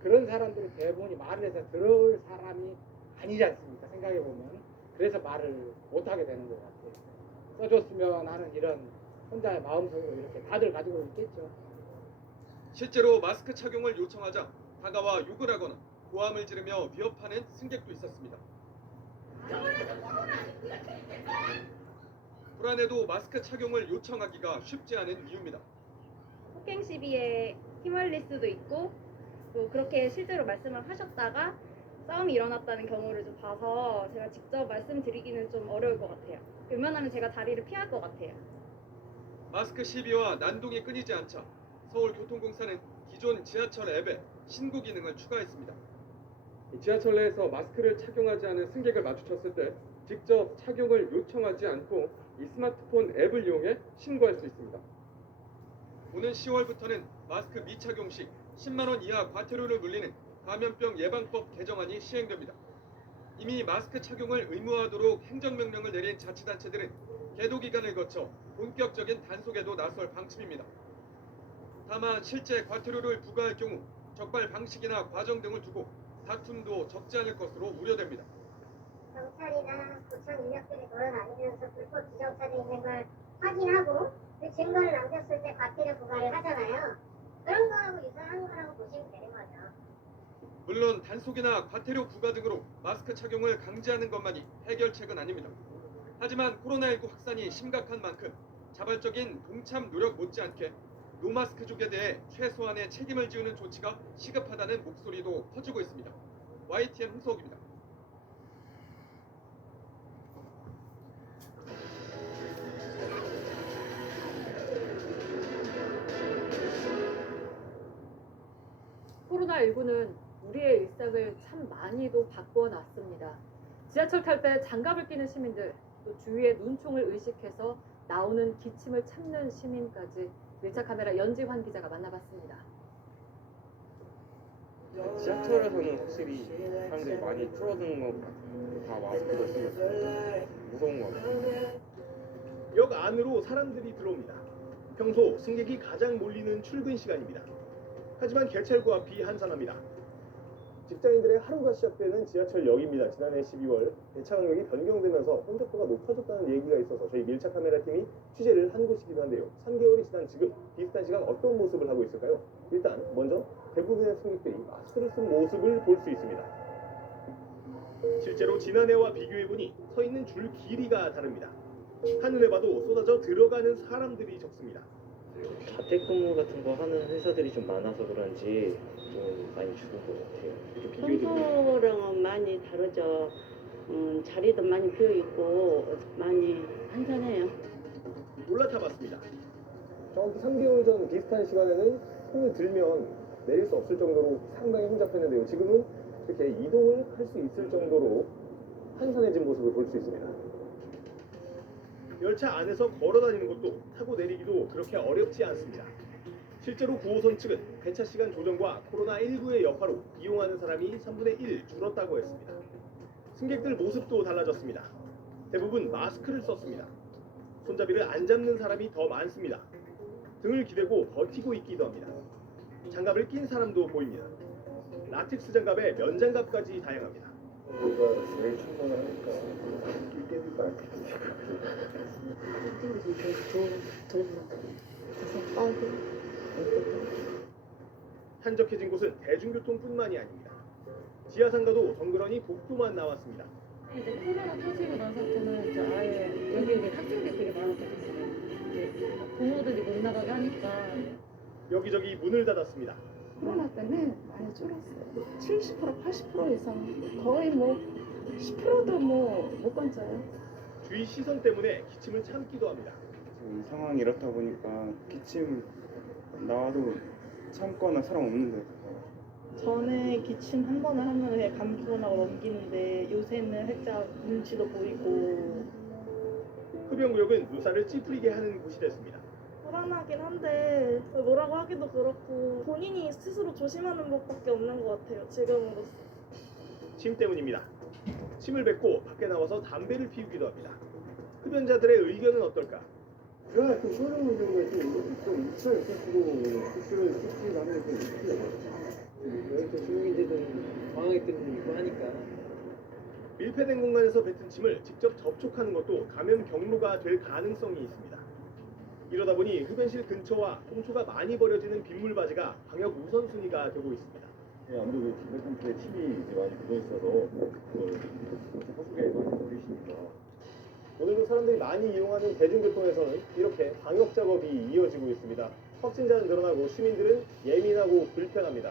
그런 사람들이 대부분이 말을 해서 들을 사람이 아니지 않습니까? 생각해보면. 그래서 말을 못하게 되는 것 같아요. 써줬으면 하는 이런 혼자의 마음속으로 이렇게 다들 가지고 있겠죠. 실제로 마스크 착용을 요청하자 다가와 욕을 하거나 고함을 지르며 위협하는 승객도 있었습니다. 불안해도 마스크 착용을 요청하기가 쉽지 않은 이유입니다. 폭행 시비에 휘말릴 수도 있고 또 그렇게 실제로 말씀을 하셨다가 싸움이 일어났다는 경우를 좀 봐서 제가 직접 말씀드리기는 좀 어려울 것 같아요. 웬만하면 제가 다리를 피할 것 같아요. 마스크 시비와 난동이 끊이지 않자 서울교통공사는 기존 지하철 앱에 신고 기능을 추가했습니다. 지하철 내에서 마스크를 착용하지 않은 승객을 마주쳤을 때 직접 착용을 요청하지 않고 이 스마트폰 앱을 이용해 신고할 수 있습니다. 오는 10월부터는 마스크 미착용 시 10만 원 이하 과태료를 물리는 감염병 예방법 개정안이 시행됩니다. 이미 마스크 착용을 의무화하도록 행정명령을 내린 자치단체들은 계도 기간을 거쳐 본격적인 단속에도 나설 방침입니다. 다만 실제 과태료를 부과할 경우 적발 방식이나 과정 등을 두고 다툼도 적지 않을 것으로 우려됩니다. 경찰이나 구청 인력들이 돌아다니면서 불법 주정차돼 있는 걸 확인하고 그 증거를 남겼을 때 과태료 부과를 하잖아요. 그런 거하고 유사한 거라고 보시면 되는 거죠. 물론 단속이나 과태료 부과 등으로 마스크 착용을 강제하는 것만이 해결책은 아닙니다. 하지만 코로나19 확산이 심각한 만큼 자발적인 동참 노력 못지않게 노마스크족에 대해 최소한의 책임을 지우는 조치가 시급하다는 목소리도 커지고 있습니다. YTN 홍석입니다. 코로나19는 우리의 일상을 참 많이도 바꿔놨습니다. 지하철 탈 때 장갑을 끼는 시민들, 또 주위의 눈총을 의식해서 나오는 기침을 참는 시민까지 밀착 카메라 연지환 기자가 만나봤습니다. 지하철에서는 확실히 사람들이 많이 줄어드는 것 같아요. 다 마스크도 쓰고 있어요. 무서운 것 같아요. 역 안으로 사람들이 들어옵니다. 평소 승객이 가장 몰리는 출근 시간입니다. 하지만 개찰구 앞이 한산합니다. 직장인들의 하루가 시작되는 지하철역입니다. 지난해 12월 배차 간격이 변경되면서 혼잡도가 높아졌다는 얘기가 있어서 저희 밀착 카메라 팀이 취재를 한 곳이기도 한데요. 3개월이 지난 지금 비슷한 시간 어떤 모습을 하고 있을까요? 일단 먼저 대부분의 승객들이 마스크를 쓴 모습을 볼 수 있습니다. 실제로 지난해와 비교해보니 서 있는 줄 길이가 다릅니다. 한눈에 봐도 쏟아져 들어가는 사람들이 적습니다. 자택근무 같은 거 하는 회사들이 좀 많아서 그런지 좀 많이 줄은 것 같아요. 평소랑은 많이 다르죠. 자리도 많이 비어 있고 많이 한산해요. 올라타봤습니다. 정확히 3개월 전 비슷한 시간에는 손을 들면 내릴 수 없을 정도로 상당히 혼잡했는데요. 지금은 이렇게 이동을 할 수 있을 정도로 한산해진 모습을 볼 수 있습니다. 열차 안에서 걸어다니는 것도 타고 내리기도 그렇게 어렵지 않습니다. 실제로 9호선 측은 배차 시간 조정과 코로나19의 여파로 이용하는 사람이 3분의 1 줄었다고 했습니다. 승객들 모습도 달라졌습니다. 대부분 마스크를 썼습니다. 손잡이를 안 잡는 사람이 더 많습니다. 등을 기대고 버티고 있기도 합니다. 장갑을 낀 사람도 보입니다. 라텍스 장갑에 면장갑까지 다양합니다. 제일 충분을 하니까 낄 때니까 한적해진 곳은 대중교통뿐만이 아닙니다. 지하상가도 덩그러니 복도만 나왔습니다. 이제 코로나 터지고 나서부터는 이제 아예 여기 학생들이 되게 많았거든요. 이제 부모들이 못 나가게 하니까 여기저기 문을 닫았습니다. 코로나 때문에 많이 줄었어요. 70%, 80% 이상 거의 뭐 10%도 뭐 못 건져요. 주위 시선 때문에 기침을 참기도 합니다. 이 상황이 이렇다 보니까 기침 나와도 참거나 사람 없는데 전에 기침 한 번을 하면 그냥 감기거나 넘기는데 요새는 살짝 눈치도 보이고 흡연구역은 누사를 찌푸리게 하는 곳이 됐습니다. 불안하긴 한데 뭐라고 하기도 그렇고 본인이 스스로 조심하는 법밖에 없는 것 같아요. 지금으로서. 침 때문입니다. 침을 뱉고 밖에 나와서 담배를 피우기도 합니다. 흡연자들의 의견은 어떨까? 그러나 좀 그런 문제가 좀 있어요. 스스로 스스로 하는 게 있어요. 여기 또 주민들은 방학했던 있고 하니까 밀폐된 공간에서 뱉은 침을 직접 접촉하는 것도 감염 경로가 될 가능성이 있습니다. 이러다 보니 흡연실 근처와 홍초가 많이 버려지는 빗물바지가 방역 우선순위가 되고 있습니다. 아무래도 담배 상태에 침이 이제 많이 묻어 있어서 그걸 하수구에 많이 버리시니까. 오늘도 사람들이 많이 이용하는 대중교통에서는 이렇게 방역 작업이 이어지고 있습니다. 확진자는 늘어나고 시민들은 예민하고 불편합니다.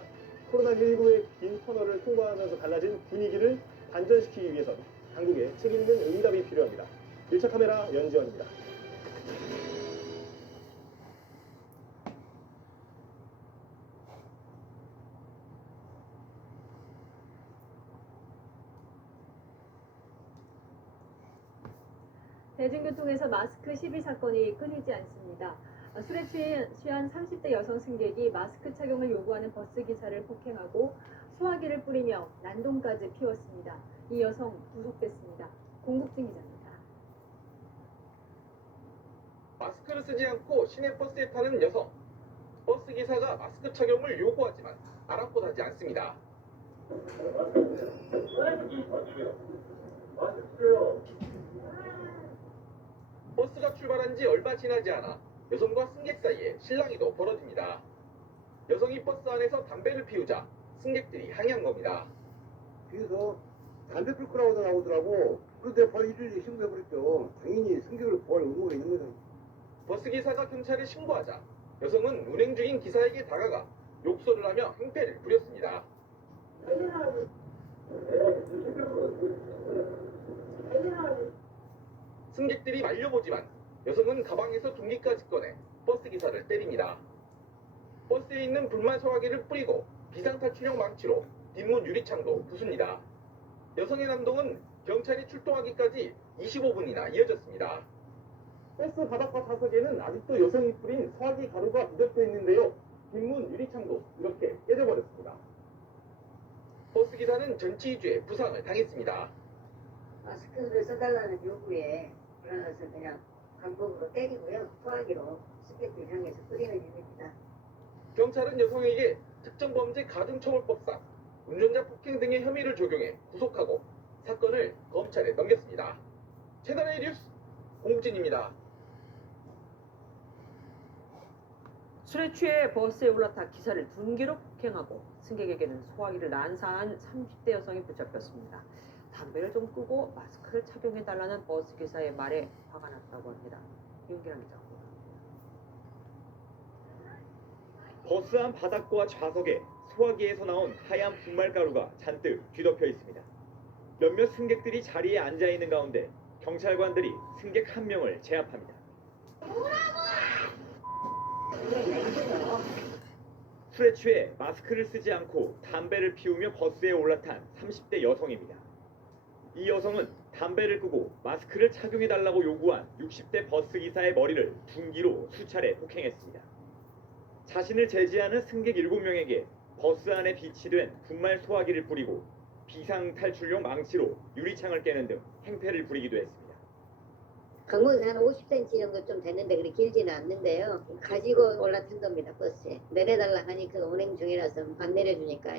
코로나19의 긴 터널을 통과하면서 달라진 분위기를 반전시키기 위해선 당국의 책임있는 응답이 필요합니다. 밀착 카메라 연지원입니다. 대중교통에서 마스크 시비 사건이 끊이지 않습니다. 술에 취한 30대 여성 승객이 마스크 착용을 요구하는 버스 기사를 폭행하고 소화기를 뿌리며 난동까지 피웠습니다. 이 여성 구속됐습니다. 공국진 기자입니다. 마스크를 쓰지 않고 시내버스에 타는 여성. 버스 기사가 마스크 착용을 요구하지만 아랑곳하지 않습니다. 버스가 출발한 지 얼마 지나지 않아 여성과 승객 사이에 실랑이도 벌어집니다. 여성이 버스 안에서 담배를 피우자 승객들이 항의한 겁니다. 뒤에서 담배 끌 거라고 나오더라고. 그런데 바로 일일이 신고해버렸죠. 당연히 승객을 보호할 의무가 있는 거죠. 버스 기사가 경찰에 신고하자 여성은 운행 중인 기사에게 다가가 욕설을 하며 행패를 부렸습니다. 승객들이 말려보지만 여성은 가방에서 둥기까지 꺼내 버스 기사를 때립니다. 버스에 있는 불만 소화기를 뿌리고 비상탈출용 망치로 뒷문 유리창도 부숩니다. 여성의 난동은 경찰이 출동하기까지 25분이나 이어졌습니다. 버스 바닥과 좌석에는 아직도 여성이 뿌린 소화기 가루가 묻어져 있는데요. 뒷문 유리창도 이렇게 깨져버렸습니다. 버스 기사는 전치주에 부상을 당했습니다. 마스크를 써달라는 요구에 그러면서 그냥 방법으로 때리고요. 소화기로 승객들 향해서 뿌리를 내립니다. 경찰은 여성에게 특정범죄 가중처벌법상 운전자 폭행 등의 혐의를 적용해 구속하고 사건을 검찰에 넘겼습니다. 채널A 뉴스 공진입니다. 술에 취해 버스에 올라타 기사를 둔기로 폭행하고 승객에게는 소화기를 난사한 30대 여성이 붙잡혔습니다. 담배를 좀 끄고 마스크를 착용해달라는 버스 기사의 말에 화가 났다고 합니다. 윤기랑 기자. 버스 안 바닥과 좌석에 소화기에서 나온 하얀 분말가루가 잔뜩 뒤덮여 있습니다. 몇몇 승객들이 자리에 앉아 있는 가운데 경찰관들이 승객 한 명을 제압합니다. 술에 취해 마스크를 쓰지 않고 담배를 피우며 버스에 올라탄 30대 여성입니다. 이 여성은 담배를 끄고 마스크를 착용해달라고 요구한 60대 버스 기사의 머리를 둔기로 수차례 폭행했습니다. 자신을 제지하는 승객 7명에게 버스 안에 비치된 분말 소화기를 뿌리고 비상탈출용 망치로 유리창을 깨는 등 행패를 부리기도 했습니다. 강문은 한 50cm 정도 좀 됐는데 그리 길지는 않는데요. 가지고 올라탄 겁니다. 버스에. 내려달라 하니 그 운행 중이라서 안 내려주니까.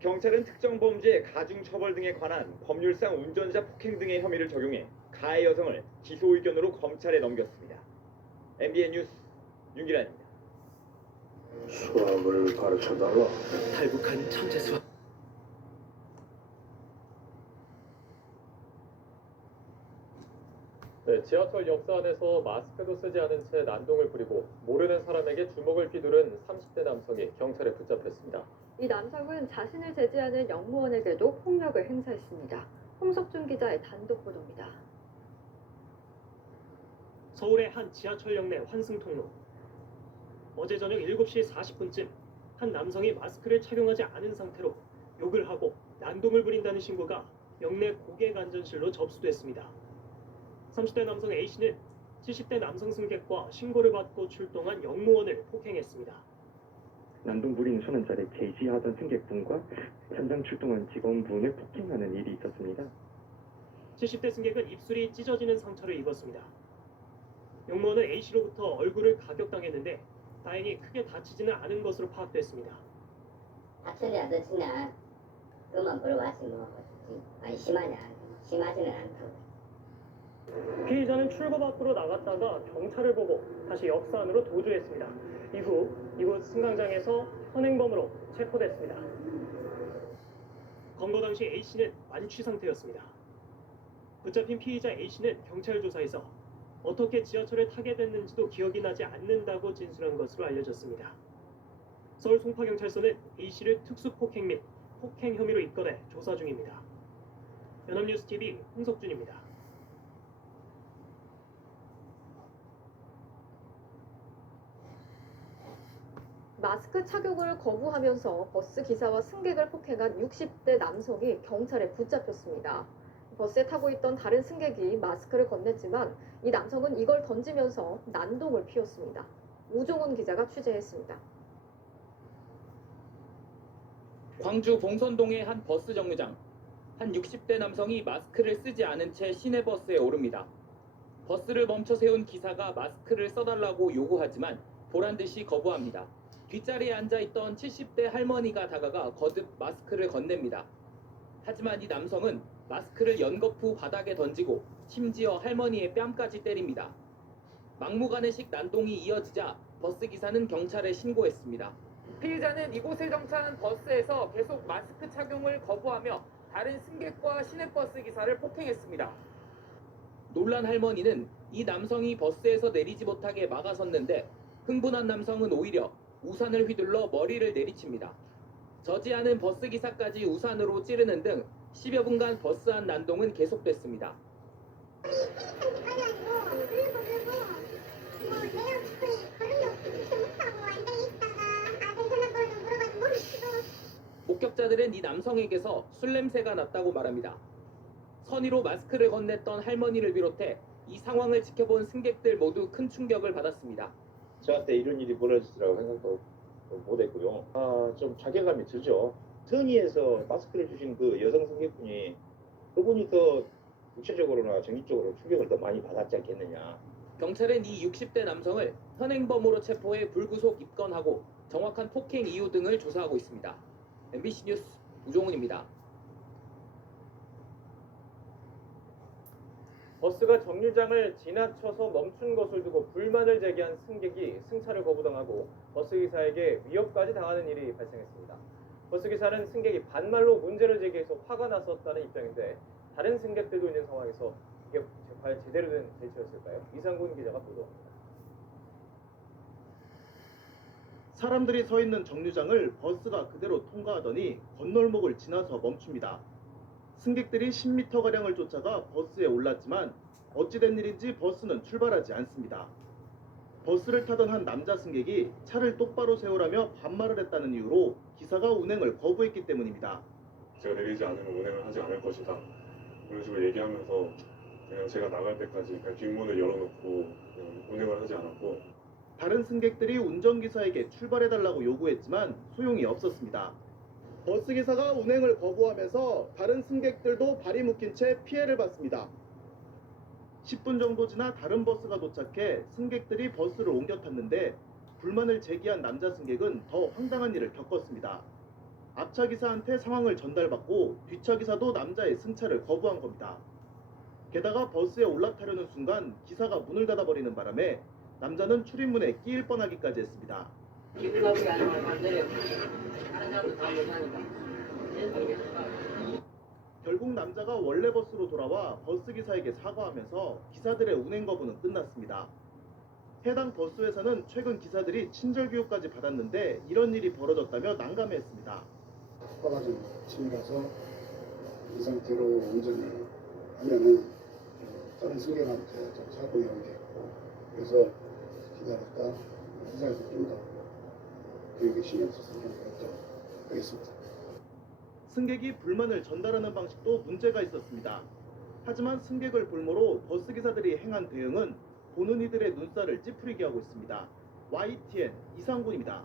경찰은 특정범죄 가중처벌 등에 관한 법률상 운전자 폭행 등의 혐의를 적용해 가해 여성을 기소 의견으로 검찰에 넘겼습니다. MBN 뉴스 윤기란입니다. 수학을 가르쳐달라. 탈북한 천재 수학. 네, 지하철 역사 안에서 마스크도 쓰지 않은 채 난동을 부리고 모르는 사람에게 주먹을 휘두른 30대 남성이 경찰에 붙잡혔습니다. 이 남성은 자신을 제지하는 영무원에게도 폭력을 행사했습니다. 홍석준 기자의 단독 보도입니다. 서울의 한 지하철역 내 환승통로. 어제 저녁 7시 40분쯤 한 남성이 마스크를 착용하지 않은 상태로 욕을 하고 난동을 부린다는 신고가 역내 고객안전실로 접수됐습니다. 30대 남성 A씨는 70대 남성 승객과 신고를 받고 출동한 역무원을 폭행했습니다. 난동 부리는 선원자를 제지하던 승객분과 현장 출동한 직원분을 폭행하는 일이 있었습니다. 70대 승객은 입술이 찢어지는 상처를 입었습니다. 역무원은 A씨로부터 얼굴을 가격당했는데 다행히 크게 다치지는 않은 것으로 파악됐습니다. 다쳤냐 안 다쳤냐 그것만 물어봤지 뭐 많이 심하냐 심하지는 않다고. 피의자는 출구 밖으로 나갔다가 경찰을 보고 다시 역사 안으로 도주했습니다. 이후 이곳 승강장에서 현행범으로 체포됐습니다. 검거 당시 A씨는 만취 상태였습니다. 붙잡힌 피의자 A씨는 경찰 조사에서 어떻게 지하철을 타게 됐는지도 기억이 나지 않는다고 진술한 것으로 알려졌습니다. 서울 송파경찰서는 A씨를 특수폭행 및 폭행 혐의로 입건해 조사 중입니다. 연합뉴스TV 홍석준입니다. 마스크 착용을 거부하면서 버스 기사와 승객을 폭행한 60대 남성이 경찰에 붙잡혔습니다. 버스에 타고 있던 다른 승객이 마스크를 건넸지만 이 남성은 이걸 던지면서 난동을 피웠습니다. 우종훈 기자가 취재했습니다. 광주 봉선동의 한 버스 정류장. 한 60대 남성이 마스크를 쓰지 않은 채 시내버스에 오릅니다. 버스를 멈춰 세운 기사가 마스크를 써달라고 요구하지만 보란듯이 거부합니다. 뒷자리에 앉아있던 70대 할머니가 다가가 거듭 마스크를 건넵니다. 하지만 이 남성은 마스크를 연거푸 바닥에 던지고 심지어 할머니의 뺨까지 때립니다. 막무가내식 난동이 이어지자 버스기사는 경찰에 신고했습니다. 피의자는 이곳에 정차한 버스에서 계속 마스크 착용을 거부하며 다른 승객과 시내버스 기사를 폭행했습니다. 놀란 할머니는 이 남성이 버스에서 내리지 못하게 막아섰는데 흥분한 남성은 오히려 우산을 휘둘러 머리를 내리칩니다. 저지하는 버스기사까지 우산으로 찌르는 등 10여 분간 버스 안 난동은 계속됐습니다. 목격자들은 이 남성에게서 술 냄새가 났다고 말합니다. 선의로 마스크를 건넸던 할머니를 비롯해 이 상황을 지켜본 승객들 모두 큰 충격을 받았습니다. 저한테 이런 일이 벌어졌으라고 생각도 못했고요. 좀 자괴감이 들죠. 선의에서 마스크를 주신 그 여성 승객분이 그분이 더 구체적으로나 정신적으로 충격을 더 많이 받았지 않겠느냐. 경찰은 이 60대 남성을 현행범으로 체포해 불구속 입건하고 정확한 폭행 이유 등을 조사하고 있습니다. MBC 뉴스 우종훈입니다. 버스가 정류장을 지나쳐서 멈춘 것을 두고 불만을 제기한 승객이 승차를 거부당하고 버스기사에게 위협까지 당하는 일이 발생했습니다. 버스기사는 승객이 반말로 문제를 제기해서 화가 났었다는 입장인데 다른 승객들도 있는 상황에서 이게 과연 제대로 된 대처였을까요? 이상군 기자가 보도합니다. 사람들이 서 있는 정류장을 버스가 그대로 통과하더니 건널목을 지나서 멈춥니다. 승객들이 10m가량을 쫓아가 버스에 올랐지만 어찌된 일인지 버스는 출발하지 않습니다. 버스를 타던 한 남자 승객이 차를 똑바로 세우라며 반말을 했다는 이유로 기사가 운행을 거부했기 때문입니다. 제가 내리지 않으면 운행을 하지 않을 것이다. 그런 식으로 얘기하면서 그냥 제가 나갈 때까지 그냥 뒷문을 열어놓고 그냥 운행을 하지 않았고, 다른 승객들이 운전기사에게 출발해달라고 요구했지만 소용이 없었습니다. 버스기사가 운행을 거부하면서 다른 승객들도 발이 묶인 채 피해를 봤습니다. 10분 정도 지나 다른 버스가 도착해 승객들이 버스를 옮겨 탔는데 불만을 제기한 남자 승객은 더 황당한 일을 겪었습니다. 앞차 기사한테 상황을 전달받고 뒷차 기사도 남자의 승차를 거부한 겁니다. 게다가 버스에 올라타려는 순간 기사가 문을 닫아버리는 바람에 남자는 출입문에 끼일 뻔하기까지 했습니다. 결국 남자가 원래 버스로 돌아와 버스기사에게 사과하면서 기사들의 운행 거부는 끝났습니다. 해당 버스 회사는 최근 기사들이 친절교육까지 받았는데 이런 일이 벌어졌다며 난감해했습니다. 화가 좀 치밀어서 이 상태로 운전을 하면은 다른 승객한테 좀 사고 이용됐고, 그래서 기다렸다 기사에서 좀더 교육에 신경 써서 좀 하겠습니다. 승객이 불만을 전달하는 방식도 문제가 있었습니다. 하지만 승객을 볼모로 버스기사들이 행한 대응은 보는 이들의 눈살을 찌푸리게 하고 있습니다. YTN 이상군입니다.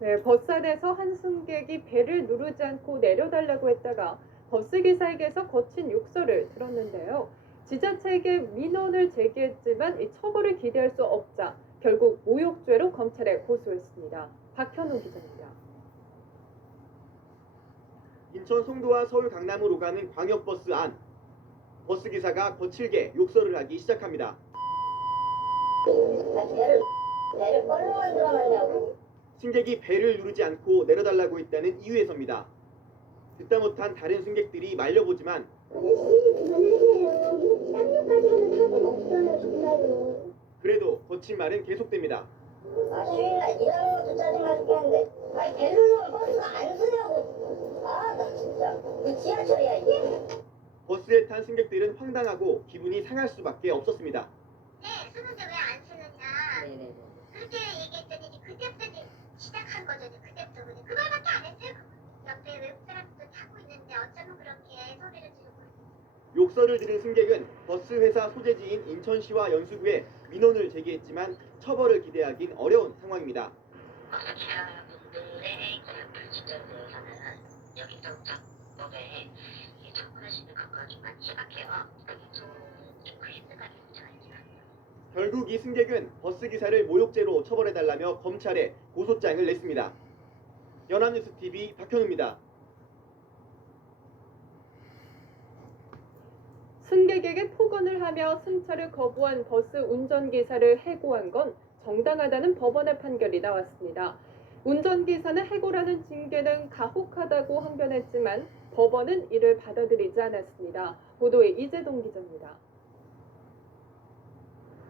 네, 버스 안에서 한 승객이 벨을 누르지 않고 내려달라고 했다가 버스기사에게서 거친 욕설을 들었는데요. 지자체에게 민원을 제기했지만 이 처벌을 기대할 수 없자 결국 모욕죄로 검찰에 고소했습니다. 박현우 기자입니다. 인천 송도와 서울 강남으로 가는 광역버스 안. 버스기사가 거칠게 욕설을 하기 시작합니다. 배를 꼴로만 들어가냐고. 승객이 배를 누르지 않고 내려달라고 했다는 이유에서입니다. 듣다 못한 다른 승객들이 말려보지만 그래도 거친 말은 계속됩니다. 주인아 일하는 것도 짜증나 죽겠는데 배를 버스가 안 쓰냐고. 나 진짜 이 지하철이야 이게? 버스에 탄 승객들은 황당하고 기분이 상할 수밖에 없었습니다. 쓰는데 왜 안 쓰느냐. 그렇게 얘기했더니 그때부터 시작한 거죠. 그때부터 그 말밖에 안 했어요. 옆에 외국 사람도 타고 있는데 어쩌면 그렇게 소리를 지르고. 욕설을 들은 승객은 버스 회사 소재지인 인천시와 연수구에 민원을 제기했지만 처벌을 기대하긴 어려운 상황입니다. 기사분들의 불친절도에서는 여기서부터 법에 접근할 수 있는 건강이 많이 심각해요. 결국 이 승객은 버스기사를 모욕죄로 처벌해달라며 검찰에 고소장을 냈습니다. 연합뉴스TV 박현우입니다. 승객에게 폭언을 하며 승차를 거부한 버스 운전기사를 해고한 건 정당하다는 법원의 판결이 나왔습니다. 운전기사는 해고라는 징계는 가혹하다고 항변했지만 법원은 이를 받아들이지 않았습니다. 보도에 이재동 기자입니다.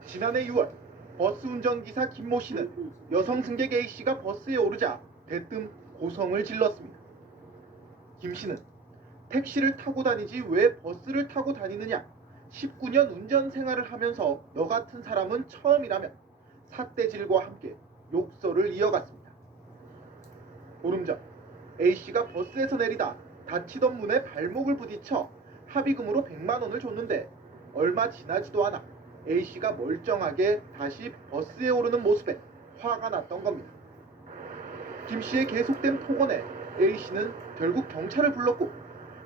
지난해 6월 버스 운전기사 김모 씨는 여성 승객 A 씨가 버스에 오르자 대뜸 고성을 질렀습니다. 김 씨는 택시를 타고 다니지 왜 버스를 타고 다니느냐, 19년 운전 생활을 하면서 너 같은 사람은 처음이라면 삿대질과 함께 욕설을 이어갔습니다. 보름 전 A 씨가 버스에서 내리다 닫히던 문에 발목을 부딪혀 합의금으로 100만 원을 줬는데 얼마 지나지도 않아 A 씨가 멀쩡하게 다시 버스에 오르는 모습에 화가 났던 겁니다. 김 씨의 계속된 폭언에 A 씨는 결국 경찰을 불렀고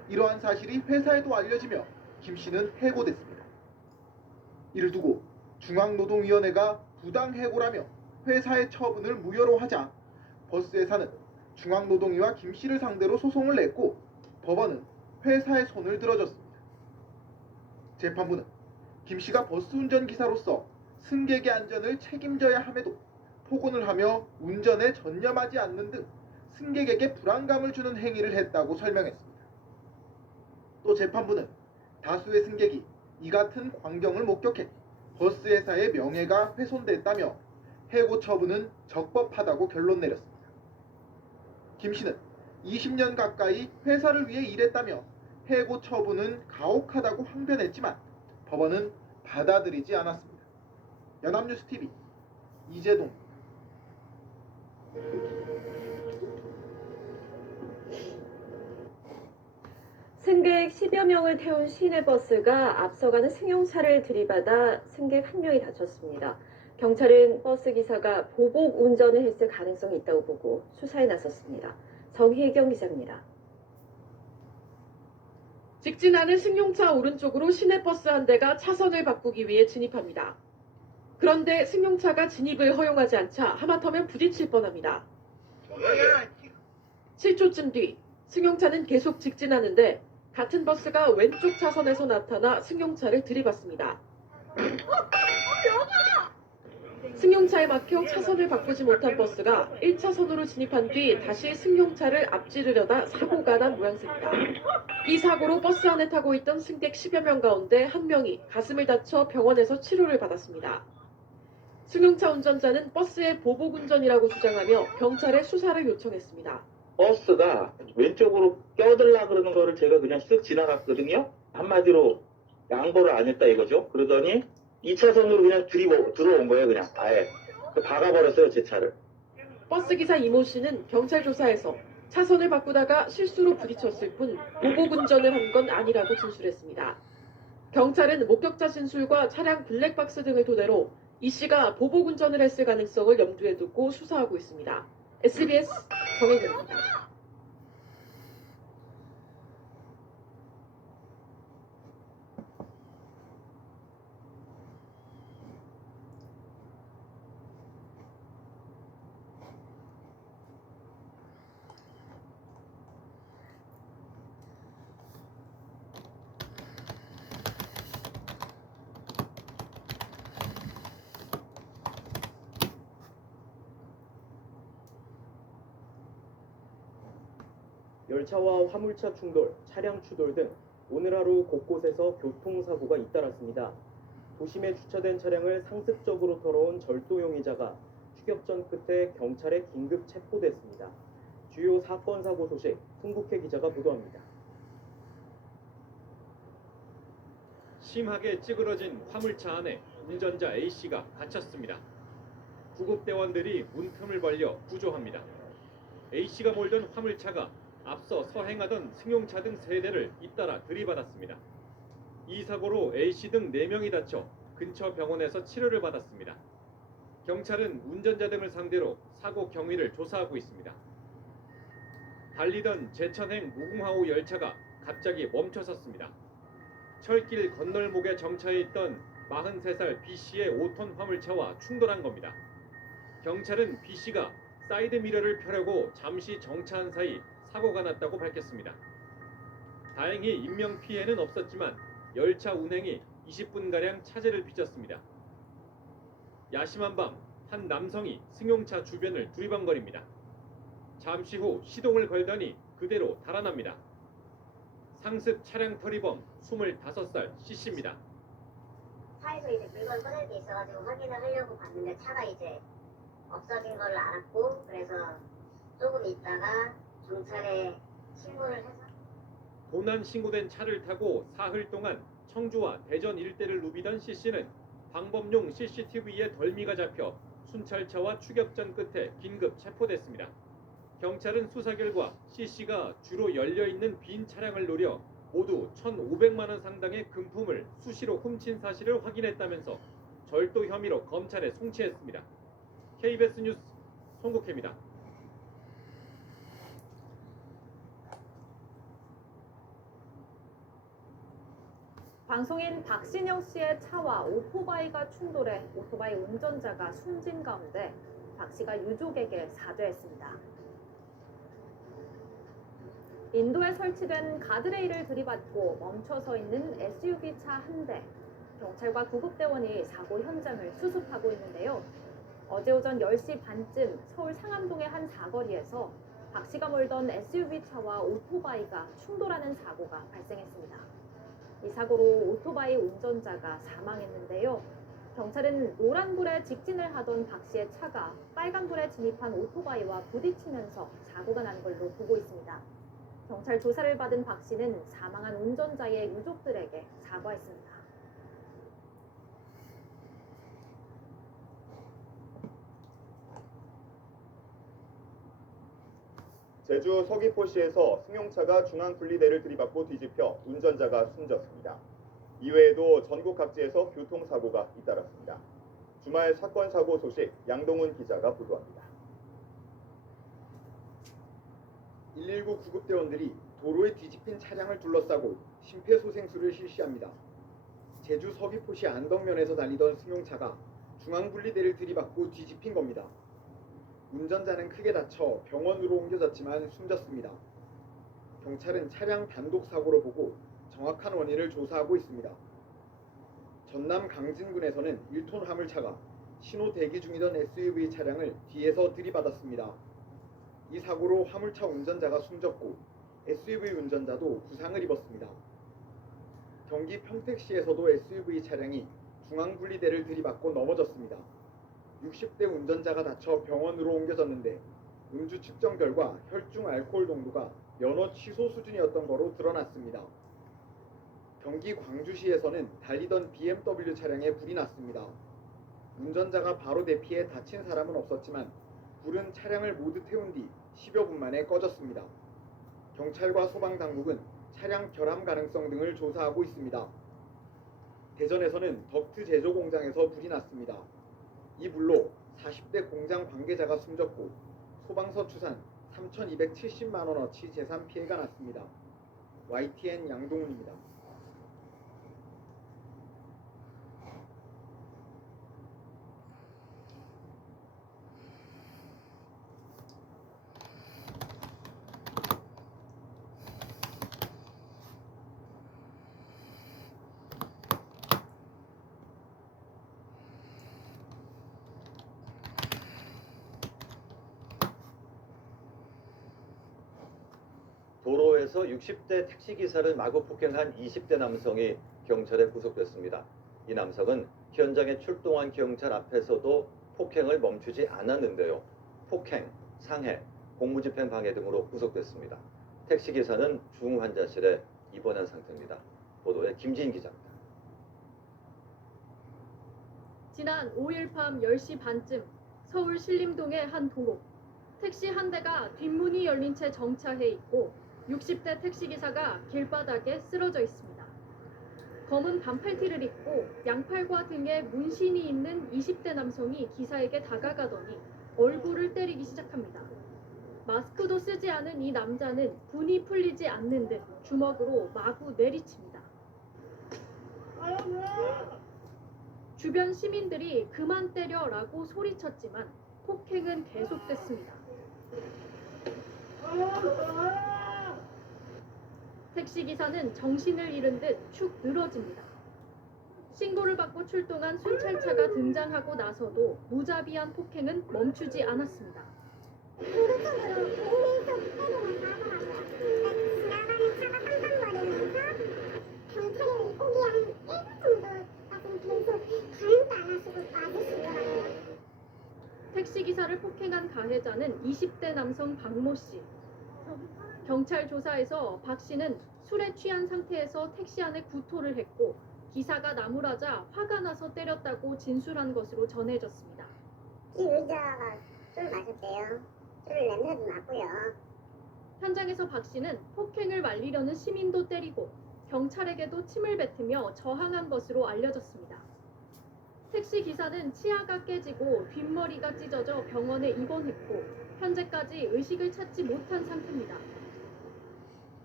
이러한 사실이 회사에도 알려지며 김 씨는 해고됐습니다. 이를 두고 중앙노동위원회가 부당해고라며 회사의 처분을 무효로 하자 버스회사는 중앙노동위와 김 씨를 상대로 소송을 냈고 법원은 회사의 손을 들어줬습니다. 재판부는 김 씨가 버스 운전기사로서 승객의 안전을 책임져야 함에도 폭언을 하며 운전에 전념하지 않는 등 승객에게 불안감을 주는 행위를 했다고 설명했습니다. 또 재판부는 다수의 승객이 이 같은 광경을 목격해 버스회사의 명예가 훼손됐다며 해고 처분은 적법하다고 결론 내렸습니다. 김 씨는 20년 가까이 회사를 위해 일했다며 해고 처분은 가혹하다고 항변했지만 법원은 받아들이지 않았습니다. 연합뉴스TV 이재동. 승객 10여 명을 태운 시내버스가 앞서가는 승용차를 들이받아 승객 1명이 다쳤습니다. 경찰은 버스 기사가 보복 운전을 했을 가능성이 있다고 보고 수사에 나섰습니다. 정희경 기자입니다. 직진하는 승용차 오른쪽으로 시내버스 한 대가 차선을 바꾸기 위해 진입합니다. 그런데 승용차가 진입을 허용하지 않자 하마터면 부딪힐 뻔합니다. 7초쯤 뒤 승용차는 계속 직진하는데 같은 버스가 왼쪽 차선에서 나타나 승용차를 들이받습니다. 승용차에 막혀 차선을 바꾸지 못한 버스가 1차선으로 진입한 뒤 다시 승용차를 앞지르려다 사고가 난 모양새입니다. 이 사고로 버스 안에 타고 있던 승객 10여 명 가운데 1명이 가슴을 다쳐 병원에서 치료를 받았습니다. 승용차 운전자는 버스의 보복 운전이라고 주장하며 경찰에 수사를 요청했습니다. 버스가 왼쪽으로 껴들라 그러는 거를 제가 그냥 쓱 지나갔거든요. 한마디로 양보를 안 했다 이거죠. 그러더니 2차선으로 그냥 들어온 거예요. 그냥 아예 박아버렸어요 제 차를. 버스 기사 이모 씨는 경찰 조사에서 차선을 바꾸다가 실수로 부딪혔을 뿐 보복 운전을 한 건 아니라고 진술했습니다. 경찰은 목격자 진술과 차량 블랙박스 등을 토대로 이 씨가 보복 운전을 했을 가능성을 염두에 두고 수사하고 있습니다. SBS 정혜경입니다. 열차와 화물차 충돌, 차량 추돌 등 오늘 하루 곳곳에서 교통사고가 잇따랐습니다. 도심에 주차된 차량을 상습적으로 털어온 절도 용의자가 추격전 끝에 경찰에 긴급 체포됐습니다. 주요 사건 사고 소식 승국회 기자가 보도합니다. 심하게 찌그러진 화물차 안에 운전자 A씨가 갇혔습니다. 구급대원들이 문틈을 벌려 구조합니다. A씨가 몰던 화물차가 앞서 서행하던 승용차 등 3대를 잇따라 들이받았습니다. 이 사고로 A씨 등 4명이 다쳐 근처 병원에서 치료를 받았습니다. 경찰은 운전자 등을 상대로 사고 경위를 조사하고 있습니다. 달리던 제천행 무궁화호 열차가 갑자기 멈춰섰습니다. 철길 건널목에 정차해 있던 43살 B씨의 5톤 화물차와 충돌한 겁니다. 경찰은 B씨가 사이드 미러를 펴려고 잠시 정차한 사이 사고가 났다고 밝혔습니다. 다행히 인명피해는 없었지만 열차 운행이 20분가량 차질을 빚었습니다. 야심한 밤 한 남성이 승용차 주변을 두리번거립니다. 잠시 후 시동을 걸더니 그대로 달아납니다. 상습 차량 터리범 25살 C씨입니다. 차에서 이제 물건 꺼낼 게 있어가지고 확인을 하려고 봤는데 차가 이제 없어진 걸 알았고 그래서 조금 있다가 경찰에 신고를 해서 도난 신고된 차를 타고 사흘 동안 청주와 대전 일대를 누비던 C씨는 방범용 CCTV에 덜미가 잡혀 순찰차와 추격전 끝에 긴급 체포됐습니다. 경찰은 수사 결과 C씨가 주로 열려있는 빈 차량을 노려 모두 1,500만 원 상당의 금품을 수시로 훔친 사실을 확인했다면서 절도 혐의로 검찰에 송치했습니다. KBS 뉴스 송국혜입니다. 방송인 박신영 씨의 차와 오토바이가 충돌해 오토바이 운전자가 숨진 가운데 박 씨가 유족에게 사죄했습니다. 인도에 설치된 가드레일을 들이받고 멈춰서 있는 SUV 차 한 대. 경찰과 구급대원이 사고 현장을 수습하고 있는데요. 어제 오전 10시 반쯤 서울 상암동의 한 사거리에서 박 씨가 몰던 SUV 차와 오토바이가 충돌하는 사고가 발생했습니다. 이 사고로 오토바이 운전자가 사망했는데요. 경찰은 노란불에 직진을 하던 박 씨의 차가 빨간불에 진입한 오토바이와 부딪히면서 사고가 난 걸로 보고 있습니다. 경찰 조사를 받은 박 씨는 사망한 운전자의 유족들에게 사과했습니다. 제주 서귀포시에서 승용차가 중앙분리대를 들이받고 뒤집혀 운전자가 숨졌습니다. 이외에도 전국 각지에서 교통사고가 잇따랐습니다. 주말 사건 사고 소식 양동훈 기자가 보도합니다. 119 구급대원들이 도로에 뒤집힌 차량을 둘러싸고 심폐소생술을 실시합니다. 제주 서귀포시 안덕면에서 달리던 승용차가 중앙분리대를 들이받고 뒤집힌 겁니다. 운전자는 크게 다쳐 병원으로 옮겨졌지만 숨졌습니다. 경찰은 차량 단독 사고로 보고 정확한 원인을 조사하고 있습니다. 전남 강진군에서는 1톤 화물차가 신호 대기 중이던 SUV 차량을 뒤에서 들이받았습니다. 이 사고로 화물차 운전자가 숨졌고 SUV 운전자도 부상을 입었습니다. 경기 평택시에서도 SUV 차량이 중앙분리대를 들이받고 넘어졌습니다. 60대 운전자가 다쳐 병원으로 옮겨졌는데 음주 측정 결과 혈중 알코올 농도가 면허 취소 수준이었던 거로 드러났습니다. 경기 광주시에서는 달리던 BMW 차량에 불이 났습니다. 운전자가 바로 대피해 다친 사람은 없었지만 불은 차량을 모두 태운 뒤 10여 분 만에 꺼졌습니다. 경찰과 소방당국은 차량 결함 가능성 등을 조사하고 있습니다. 대전에서는 덕트 제조 공장에서 불이 났습니다. 이 불로 40대 공장 관계자가 숨졌고 소방서 추산 3,270만 원어치 재산 피해가 났습니다. YTN 양동훈입니다. 도로에서 60대 택시기사를 마구 폭행한 20대 남성이 경찰에 구속됐습니다. 이 남성은 현장에 출동한 경찰 앞에서도 폭행을 멈추지 않았는데요. 폭행, 상해, 공무집행 방해 등으로 구속됐습니다. 택시기사는 중환자실에 입원한 상태입니다. 보도에 김지인 기자입니다. 지난 5일 밤 10시 반쯤 서울 신림동의 한 도로. 택시 한 대가 뒷문이 열린 채 정차해 있고 60대 택시기사가 길바닥에 쓰러져 있습니다. 검은 반팔티를 입고 양팔과 등에 문신이 있는 20대 남성이 기사에게 다가가더니 얼굴을 때리기 시작합니다. 마스크도 쓰지 않은 이 남자는 분이 풀리지 않는 듯 주먹으로 마구 내리칩니다. 주변 시민들이 그만 때려라고 소리쳤지만 폭행은 계속됐습니다. 택시기사는 정신을 잃은 듯 축 늘어집니다. 신고를 받고 출동한 순찰차가 등장하고 나서도 무자비한 폭행은 멈추지 않았습니다. 택시기사를 폭행한 가해자는 20대 남성 박모 씨. 경찰 조사에서 박 씨는 술에 취한 상태에서 택시 안에 구토를 했고 기사가 나무라자 화가 나서 때렸다고 진술한 것으로 전해졌습니다. 이 의자가 술 마셨대요. 술 냄새도 났고요. 현장에서 박 씨는 폭행을 말리려는 시민도 때리고 경찰에게도 침을 뱉으며 저항한 것으로 알려졌습니다. 택시 기사는 치아가 깨지고 뒷머리가 찢어져 병원에 입원했고 현재까지 의식을 찾지 못한 상태입니다.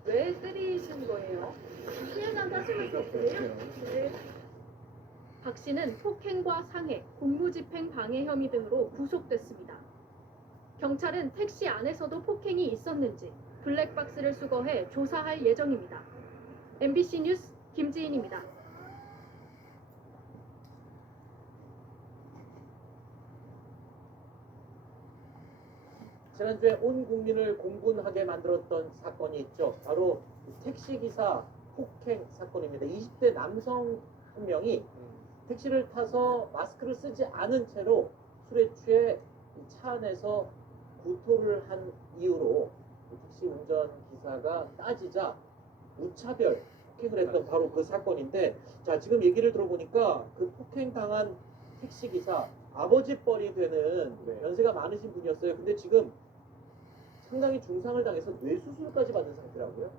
왜 때리신 있으신 거예요. 피해자한테 하실 말씀 없으세요? 네. 박 씨는 폭행과 상해, 공무집행 방해 혐의 등으로 구속됐습니다. 경찰은 택시 안에서도 폭행이 있었는지 블랙박스를 수거해 조사할 예정입니다. MBC 뉴스 김지인입니다. 지난주에 온 국민을 공분하게 만들었던 사건이 있죠. 바로 택시기사 폭행 사건입니다. 20대 남성 한 명이 택시를 타서 마스크를 쓰지 않은 채로 술에 취해 차 안에서 구토를 한 이유로 택시 운전기사가 따지자 무차별 폭행을 했던 바로 그 사건인데, 자, 지금 얘기를 들어보니까 그 폭행당한 택시기사 아버지 뻘이 되는 연세가 많으신 분이었어요. 근데 지금 상당히 중상을 당해서 뇌수술까지 받은 상태라고요.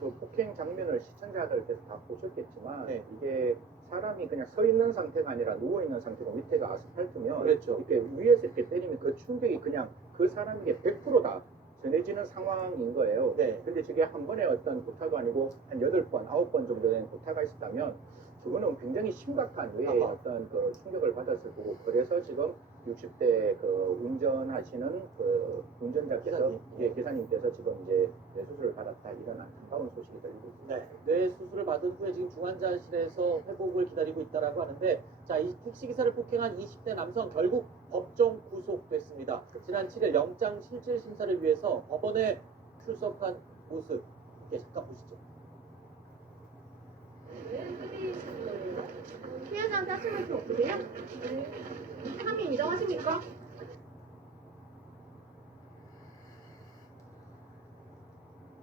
저 폭행 장면을 시청자들께서 다 보셨겠지만 네. 이게 사람이 그냥 서 있는 상태가 아니라 누워 있는 상태고 밑에가 아스팔트면 그렇죠. 이렇게 위에서 이렇게 때리면 그 충격이 그냥 그 사람에게 100%다 전해지는 상황인 거예요. 네. 근데 저게 한 번에 어떤 구타도 아니고 한 8번, 9번 정도 된 구타가 있었다면 그거는 굉장히 심각한 외에 어떤 그 충격을 받았을 거고, 그래서 지금 60대 그 운전하시는 그 운전자께서 기사님께서 지금 이제 뇌수술을 받았다 이런 안타까운 소식이 들리고 있습니다. 네, 뇌수술을 받은 후에 지금 중환자실에서 회복을 기다리고 있다라고 하는데, 자, 이 택시기사를 폭행한 20대 남성 결국 법정 구속됐습니다. 지난 7일 영장 실질 심사를 위해서 법원에 출석한 모습 잠깐 보시죠. 피해자한테 하실 말씀 없으세요? 네. 혐의 인정하십니까?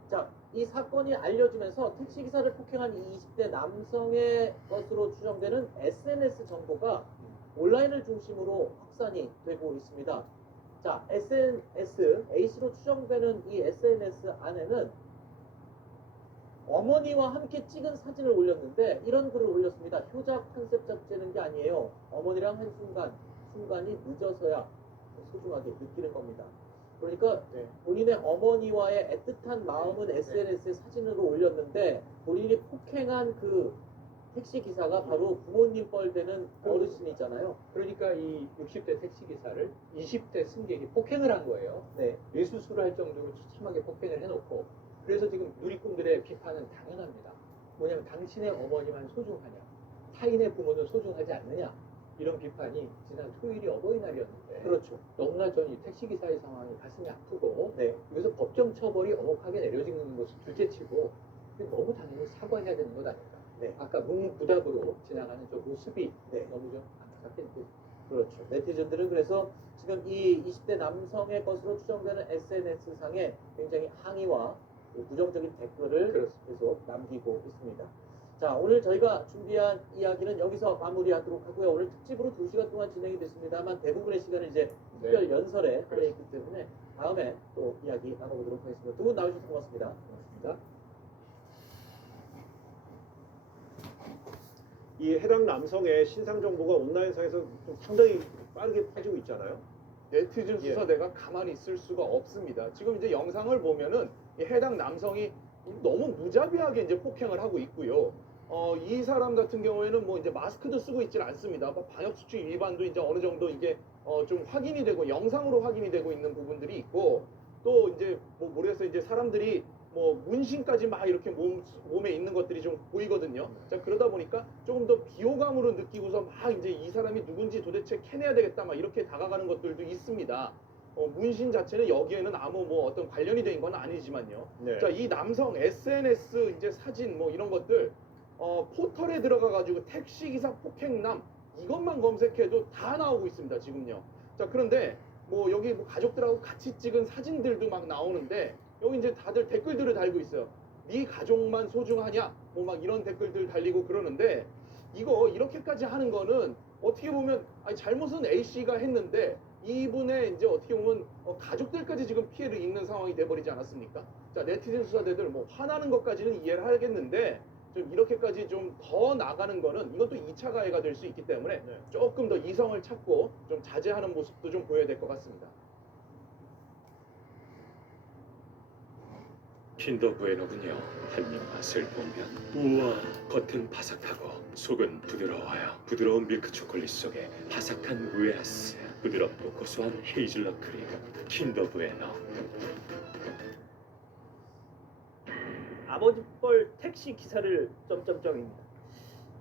자, 이 사건이 알려지면서 택시기사를 폭행한 이 20대 남성의 것으로 추정되는 SNS 정보가 온라인을 중심으로 확산이 되고 있습니다. 자, SNS, A씨로 추정되는 이 SNS 안에는 어머니와 함께 찍은 사진을 올렸는데 이런 글을 올렸습니다. 효자 컨셉 잡지는 게 아니에요. 어머니랑 한 순간이 늦어서야 소중하게 느끼는 겁니다. 그러니까 본인의 어머니와의 애틋한 마음은 SNS에 사진으로 올렸는데, 본인이 폭행한 그 택시기사가 바로 부모님 뻘 되는 어르신이잖아요. 그러니까 이 60대 택시기사를 20대 승객이 폭행을 한 거예요. 네. 뇌수술을 할 정도로 처참하게 폭행을 해놓고, 그래서 지금 누리꾼들의 비판은 당연합니다. 뭐냐면 당신의 어머니만 소중하냐, 타인의 부모는 소중하지 않느냐, 이런 비판이 지난 토요일이 어버이날이었는데, 그렇죠. 너무나 전 이 택시기사의 상황이 가슴이 아프고, 네. 여기서 법정 처벌이 엄혹하게 내려지는 것을 둘째치고 너무 당연히 사과해야 되는 것 아닌가. 네. 아까 묵묵부답으로 지나가는 저 모습이 네. 너무 좀 안타깝게 느껴집니다. 그렇죠. 네티즌들은 그래서 지금 이 20대 남성의 것으로 추정되는 SNS상에 굉장히 항의와 부정적인 댓글을 계속 남기고 있습니다. 자, 오늘 저희가 준비한 이야기는 여기서 마무리하도록 하고요. 오늘 특집으로 2시간 동안 진행이 됐습니다만 대부분의 시간을 이제 특별 연설에 들어있기 때문에 다음에 또 이야기 나눠보도록 하겠습니다. 두 분 나와주셔서 고맙습니다. 고맙습니다. 이 해당 남성의 신상 정보가 온라인상에서 좀 상당히 빠르게 퍼지고 있잖아요. 네티즌 수사대가 가만히 있을 수가 없습니다. 지금 이제 영상을 보면은 이 해당 남성이 너무 무자비하게 이제 폭행을 하고 있고요. 이 사람 같은 경우에는 뭐 이제 마스크도 쓰고 있질 않습니다. 방역 수칙 위반도 이제 어느 정도 이게 좀 확인이 되고 영상으로 확인이 되고 있는 부분들이 있고, 또 이제 뭐 모르겠어요. 이제 사람들이 뭐 문신까지 막 이렇게 몸에 있는 것들이 좀 보이거든요. 자, 그러다 보니까 조금 더 비호감으로 느끼고서 막 이제 이 사람이 누군지 도대체 캐내야 되겠다 막 이렇게 다가가는 것들도 있습니다. 문신 자체는 여기에는 아무 뭐 어떤 관련이 된 건 아니지만요. 네. 자, 이 남성 SNS 이제 사진 뭐 이런 것들 포털에 들어가 가지고 택시기사 폭행남 이것만 검색해도 다 나오고 있습니다. 지금요. 자, 그런데 뭐 여기 뭐 가족들하고 같이 찍은 사진들도 막 나오는데, 여기 이제 다들 댓글들을 달고 있어요. 네 가족만 소중하냐? 뭐 막 이런 댓글들 달리고 그러는데, 이거 이렇게까지 하는 거는 어떻게 보면 잘못은 A씨가 했는데 이분의 이제 어떻게 보면 가족들까지 지금 피해를 입는 상황이 돼버리지 않았습니까? 자, 네티즌 수사대들 뭐 화나는 것까지는 이해를 하겠는데, 좀 이렇게까지 좀 더 나가는 거는 이것도 2차 가해가 될 수 있기 때문에 조금 더 이성을 찾고 좀 자제하는 모습도 좀 보여야 될 것 같습니다. 킨더부에노군요. 한입 맛을 보면 우와, 겉은 바삭하고 속은 부드러워요. 부드러운 밀크 초콜릿 속에 바삭한 우에하스, 부드럽고 고소한 헤이즐넛 크림. 킨더부에노. 아버지 뻘 택시 기사를 점점점입니다.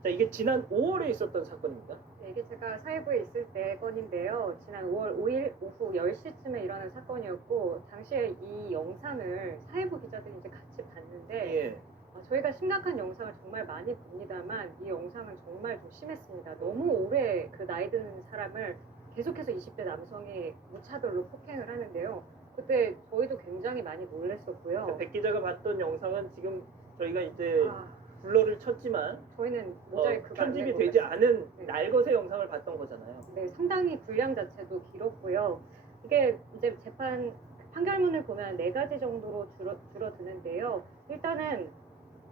자, 이게 지난 5월에 있었던 사건입니다. 네, 이게 제가 사회부에 있을 때 건인데요. 지난 5월 5일 오후 10시쯤에 일어난 사건이었고 당시에 이 영상을 사회부 기자들이 이제 같이 봤는데 예. 저희가 심각한 영상을 정말 많이 봅니다만 이 영상은 정말 좀 심했습니다. 너무 오래 그 나이 드는 사람을 계속해서 20대 남성이 무차별로 폭행을 하는데요. 그때 저희도 굉장히 많이 놀랐었고요. 백 기자가 봤던 영상은 지금 저희가 이제 블러를 쳤지만 저희는 모자이크가 편집이 안 되지 되고 않은 네. 날것의 영상을 봤던 거잖아요. 네, 상당히 분량 자체도 길었고요. 이게 이제 재판 판결문을 보면 4가지 정도로 줄어드는데요. 일단은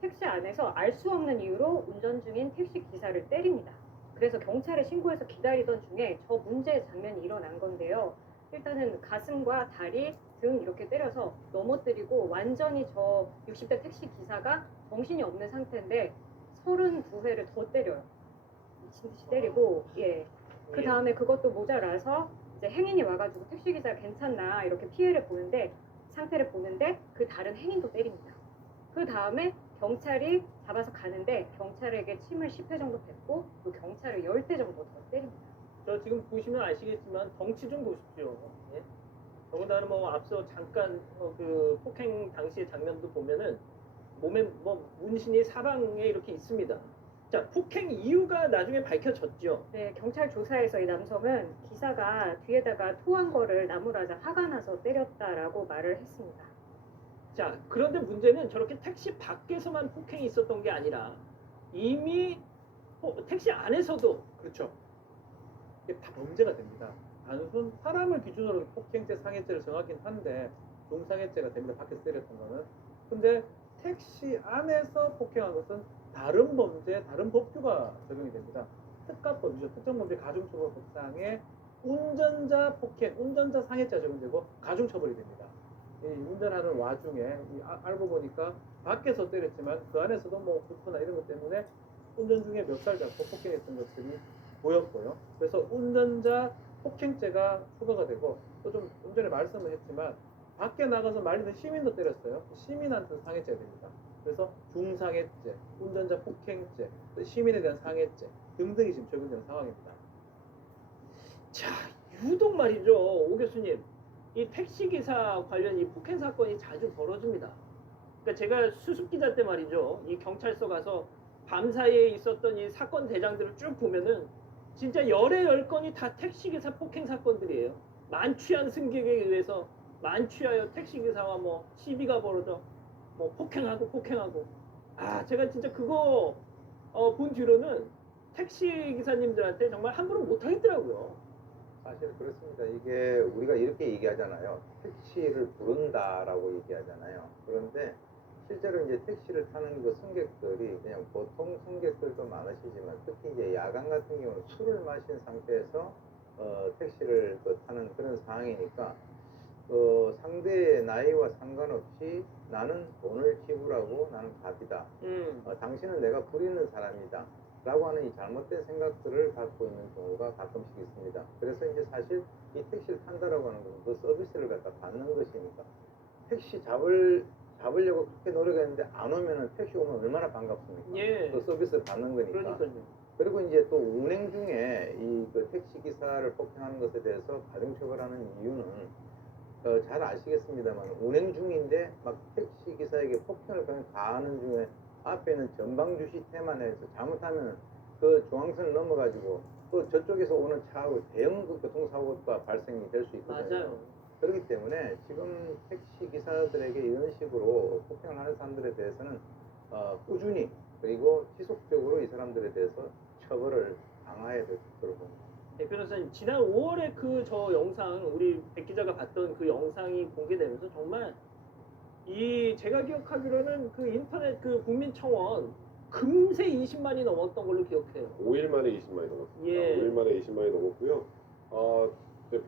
택시 안에서 알 수 없는 이유로 운전 중인 택시 기사를 때립니다. 그래서 경찰에 신고해서 기다리던 중에 저 문제의 장면이 일어난 건데요. 일단은 가슴과 다리, 등 이렇게 때려서 넘어뜨리고 완전히 저 60대 택시 기사가 정신이 없는 상태인데 32회를 더 때려요. 미친 듯이 때리고 그 다음에 그것도 모자라서 이제 행인이 와가지고 택시 기사 괜찮나 이렇게 피해를 보는데 상태를 보는데 그 다른 행인도 때립니다. 그 다음에 경찰이 잡아서 가는데 경찰에게 침을 10회 정도 뱉고 또 경찰을 10대 정도 더 때립니다. 저 지금 보시면 아시겠지만 덩치 좀 보십시오. 예? 더군다나 뭐 앞서 잠깐 그 폭행 당시의 장면도 보면은 몸에 뭐 문신이 사방에 이렇게 있습니다. 자, 폭행 이유가 나중에 밝혀졌죠. 네, 경찰 조사에서 이 남성은 기사가 뒤에다가 토한 거를 나무라자 화가 나서 때렸다라고 말을 했습니다. 자, 그런데 문제는 저렇게 택시 밖에서만 폭행이 있었던 게 아니라 이미 택시 안에서도 그렇죠. 이게 다 문제가 됩니다. 단순 사람을 기준으로 폭행죄, 상해죄를 정하긴 한데 중상해죄가 됩니다. 밖에서 때렸던 거는. 근데 택시 안에서 폭행한 것은 다른 범죄, 다른 법규가 적용이 됩니다. 특가법이죠. 특정범죄 가중처벌법상에 운전자 폭행, 운전자 상해죄가 적용되고 가중처벌이 됩니다. 이 운전하는 와중에 알고 보니까 밖에서 때렸지만 그 안에서도 뭐 구토나 이런 것 때문에 운전 중에 멱살 잡고 폭행했던 것들이 보였고요. 그래서 운전자 폭행죄가 추가가 되고 또 좀 전에 말씀을 했지만 밖에 나가서 말리는 시민도 때렸어요. 시민한테는 상해죄가 됩니다. 그래서 중상해죄, 운전자 폭행죄, 또 시민에 대한 상해죄 등등이 지금 적용되는 상황입니다. 자, 유독 말이죠, 오 교수님. 이 택시기사 관련 이 폭행 사건이 자주 벌어집니다. 그러니까 제가 수습기자 때 말이죠, 이 경찰서 가서 밤사이에 있었던 이 사건 대장들을 쭉 보면은 진짜 열의 10건이 다 택시기사 폭행 사건들이에요. 만취한 승객에 의해서 만취하여 택시기사와 뭐 시비가 벌어져 뭐 폭행하고 아, 제가 진짜 그거 본 뒤로는 택시기사님들한테 정말 함부로 못하겠더라고요. 사실 그렇습니다. 이게 우리가 이렇게 얘기하잖아요. 택시를 부른다라고 얘기하잖아요. 그런데 실제로 이제 택시를 타는 그 승객들이 그냥 보통 승객들도 많으시지만 특히 이제 야간 같은 경우는 술을 마신 상태에서 택시를 타는 그런 상황이니까 상대의 나이와 상관없이 나는 돈을 지불하고 나는 갑이다. 당신은 내가 부리는 사람이다. 라고 하는 이 잘못된 생각들을 갖고 있는 경우가 가끔씩 있습니다. 그래서 이제 사실 이 택시를 탄다라고 하는 것은 그 서비스를 갖다 받는 것이니까 택시 잡으려고 그렇게 노력했는데 안 오면은 택시 오면 얼마나 반갑습니까? 예. 그 서비스를 받는 거니까. 그러니까요. 그리고 이제 또 운행 중에 그 택시 기사를 폭행하는 것에 대해서 가중처벌하는 이유는 잘 아시겠습니다만 운행 중인데 막 택시 기사에게 폭행을 그냥 가하는 중에 앞에 있는 전방주시 태만해서 잘못하면 그 중앙선을 넘어가지고 또 저쪽에서 오는 차하고 대형 교통사고가 발생이 될 수 있거든요. 맞아요. 그렇기 때문에 지금 택시 기사들에게 이런 식으로 폭행을 하는 사람들에 대해서는 꾸준히 그리고 지속적으로 이 사람들에 대해서 처벌을 강화해야 될 것으로 봅니다. 네, 변호사님, 지난 5월에 그 저 영상, 우리 백 기자가 봤던 그 영상이 공개되면서 정말 제가 기억하기로는 그 인터넷 그 국민청원 금세 20만이 넘었던 걸로 기억해요. 5일 만에 20만이 넘었습니다. 예. 5일 만에 20만이 넘었고요.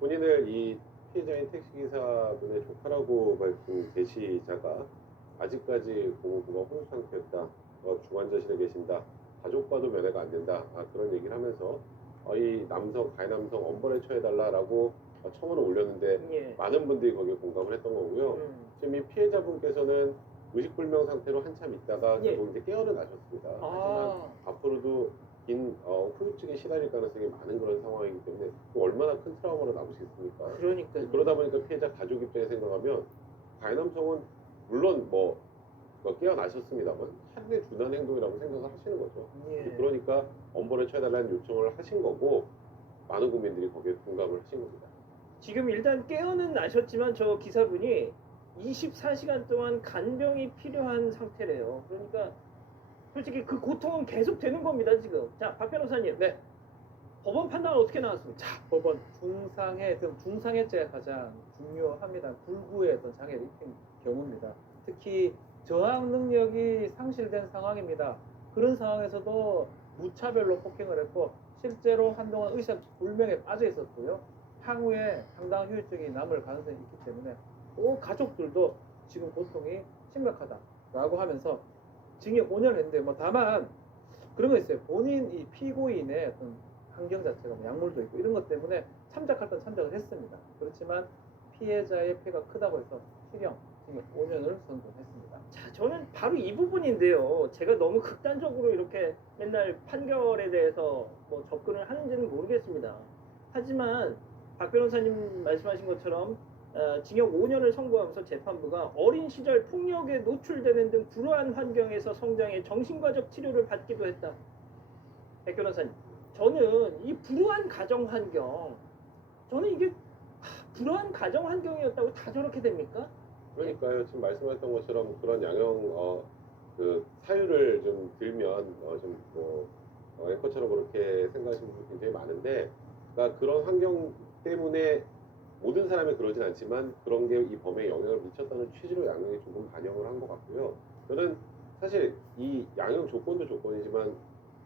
본인을 이 피해자인 택시기사분의 조카라고 밝힌 게시자가 아직까지 고모부가 혼수 상태였다. 중환자실에 계신다. 가족과도 면회가 안 된다. 그런 얘기를 하면서 이 남성, 가해 남성 엄벌에 처해달라라고 청원을 올렸는데 예. 많은 분들이 거기에 공감을 했던 거고요. 지금 이 피해자분께서는 의식불명 상태로 한참 있다가 예. 결국 이제 깨어는 나셨습니다. 하지만 앞으로도 긴 후유증에 시달릴 가능성이 많은 그런 상황이기 때문에 또 얼마나 큰 트라우마로 남으시겠습니까? 그러니까요. 그러다 보니까 피해자 가족 입장에 생각하면 가해 남성은 물론 깨어나셨습니다만 한대 준한 행동이라고 생각을 하시는 거죠. 예. 그러니까 엄벌에 처해달라는 요청을 하신 거고 많은 국민들이 거기에 공감을 하신 겁니다. 지금 일단 깨어는 나셨지만 저 기사분이 24시간 동안 간병이 필요한 상태래요. 그러니까 솔직히 그 고통은 계속 되는 겁니다, 지금. 자, 박 변호사님. 네. 법원 판단은 어떻게 나왔습니까? 법원 중상해죄가 가장 중요합니다. 불구의 어떤 장애를 입힌 경우입니다. 특히 저항 능력이 상실된 상황입니다. 그런 상황에서도 무차별로 폭행을 했고 실제로 한동안 의사 불명에 빠져 있었고요. 향후에 상당한 후유증이 남을 가능성이 있기 때문에 또 가족들도 지금 고통이 심각하다라고 하면서 징역 5년을 했는데 다만 그런 거 있어요. 본인 이 피고인의 어떤 환경 자체가 약물도 있고 이런 것 때문에 참작할 땐 참작을 했습니다. 그렇지만 피해자의 피해가 크다고 해서 실형 징역 5년을 선고했습니다. 자, 저는 바로 이 부분인데요. 제가 너무 극단적으로 이렇게 맨날 판결에 대해서 접근을 하는지는 모르겠습니다. 하지만 박 변호사님 말씀하신 것처럼 징역 5년을 선고하면서 재판부가 어린 시절 폭력에 노출되는 등 불우한 환경에서 성장해 정신과적 치료를 받기도 했다. 백 변호사님, 저는 이 불우한 가정 환경, 저는 이게 불우한 가정 환경이었다고 다 저렇게 됩니까? 그러니까요. 지금 말씀하셨던 것처럼 그런 양형 사유를 좀 들면 앵커처럼 그렇게 생각하시는 분들 굉장히 많은데, 그러니까 그런 환경 때문에 모든 사람이 그러진 않지만 그런 게 이 범에 영향을 미쳤다는 취지로 양형이 조금 반영을 한 것 같고요. 저는 사실 이 양형 조건도 조건이지만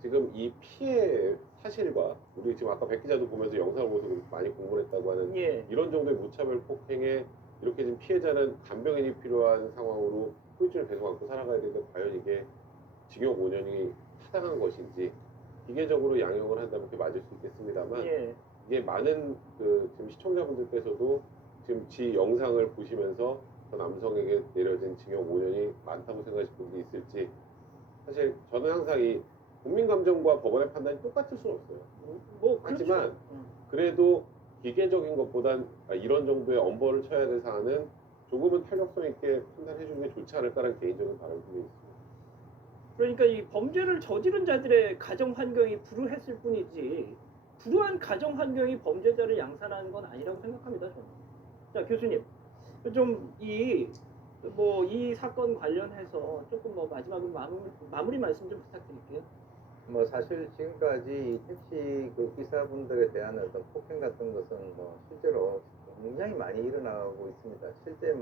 지금 이 피해 사실과 우리 지금 아까 백 기자도 보면서 영상을 보면서 많이 공부했다고 하는 이런 정도의 무차별 폭행에 이렇게 지금 피해자는 간병인이 필요한 상황으로 후유증을 계속 안고 살아가야 되는데 과연 이게 징역 5년이 타당한 것인지, 기계적으로 양형을 한다면 그게 맞을 수 있겠습니다만 이게 많은 지금 시청자분들께서도 지금 지 영상을 보시면서 저 남성에게 내려진 징역 5년이 많다고 생각하실 분들이 있을지, 사실 저는 항상 이 국민 감정과 법원의 판단이 똑같을 수는 없어요. 하지만 그래도 기계적인 것보단 이런 정도의 엄벌을 쳐야 될 사안은 조금은 탄력성 있게 판단해 주는 게 좋지 않을까라는 개인적인 바람이 있습니다. 그러니까 이 범죄를 저지른 자들의 가정 환경이 불우했을 뿐이지 불우한 가정 환경이 범죄자를 양산하는 건 아니라고 생각합니다, 저는. 자, 교수님, 좀 이 사건 관련해서 조금 마지막으로 마무리 말씀 좀 부탁드릴게요. 사실 지금까지 이 택시 기사분들에 대한 어떤 폭행 같은 것은 실제로 굉장히 많이 일어나고 있습니다. 실제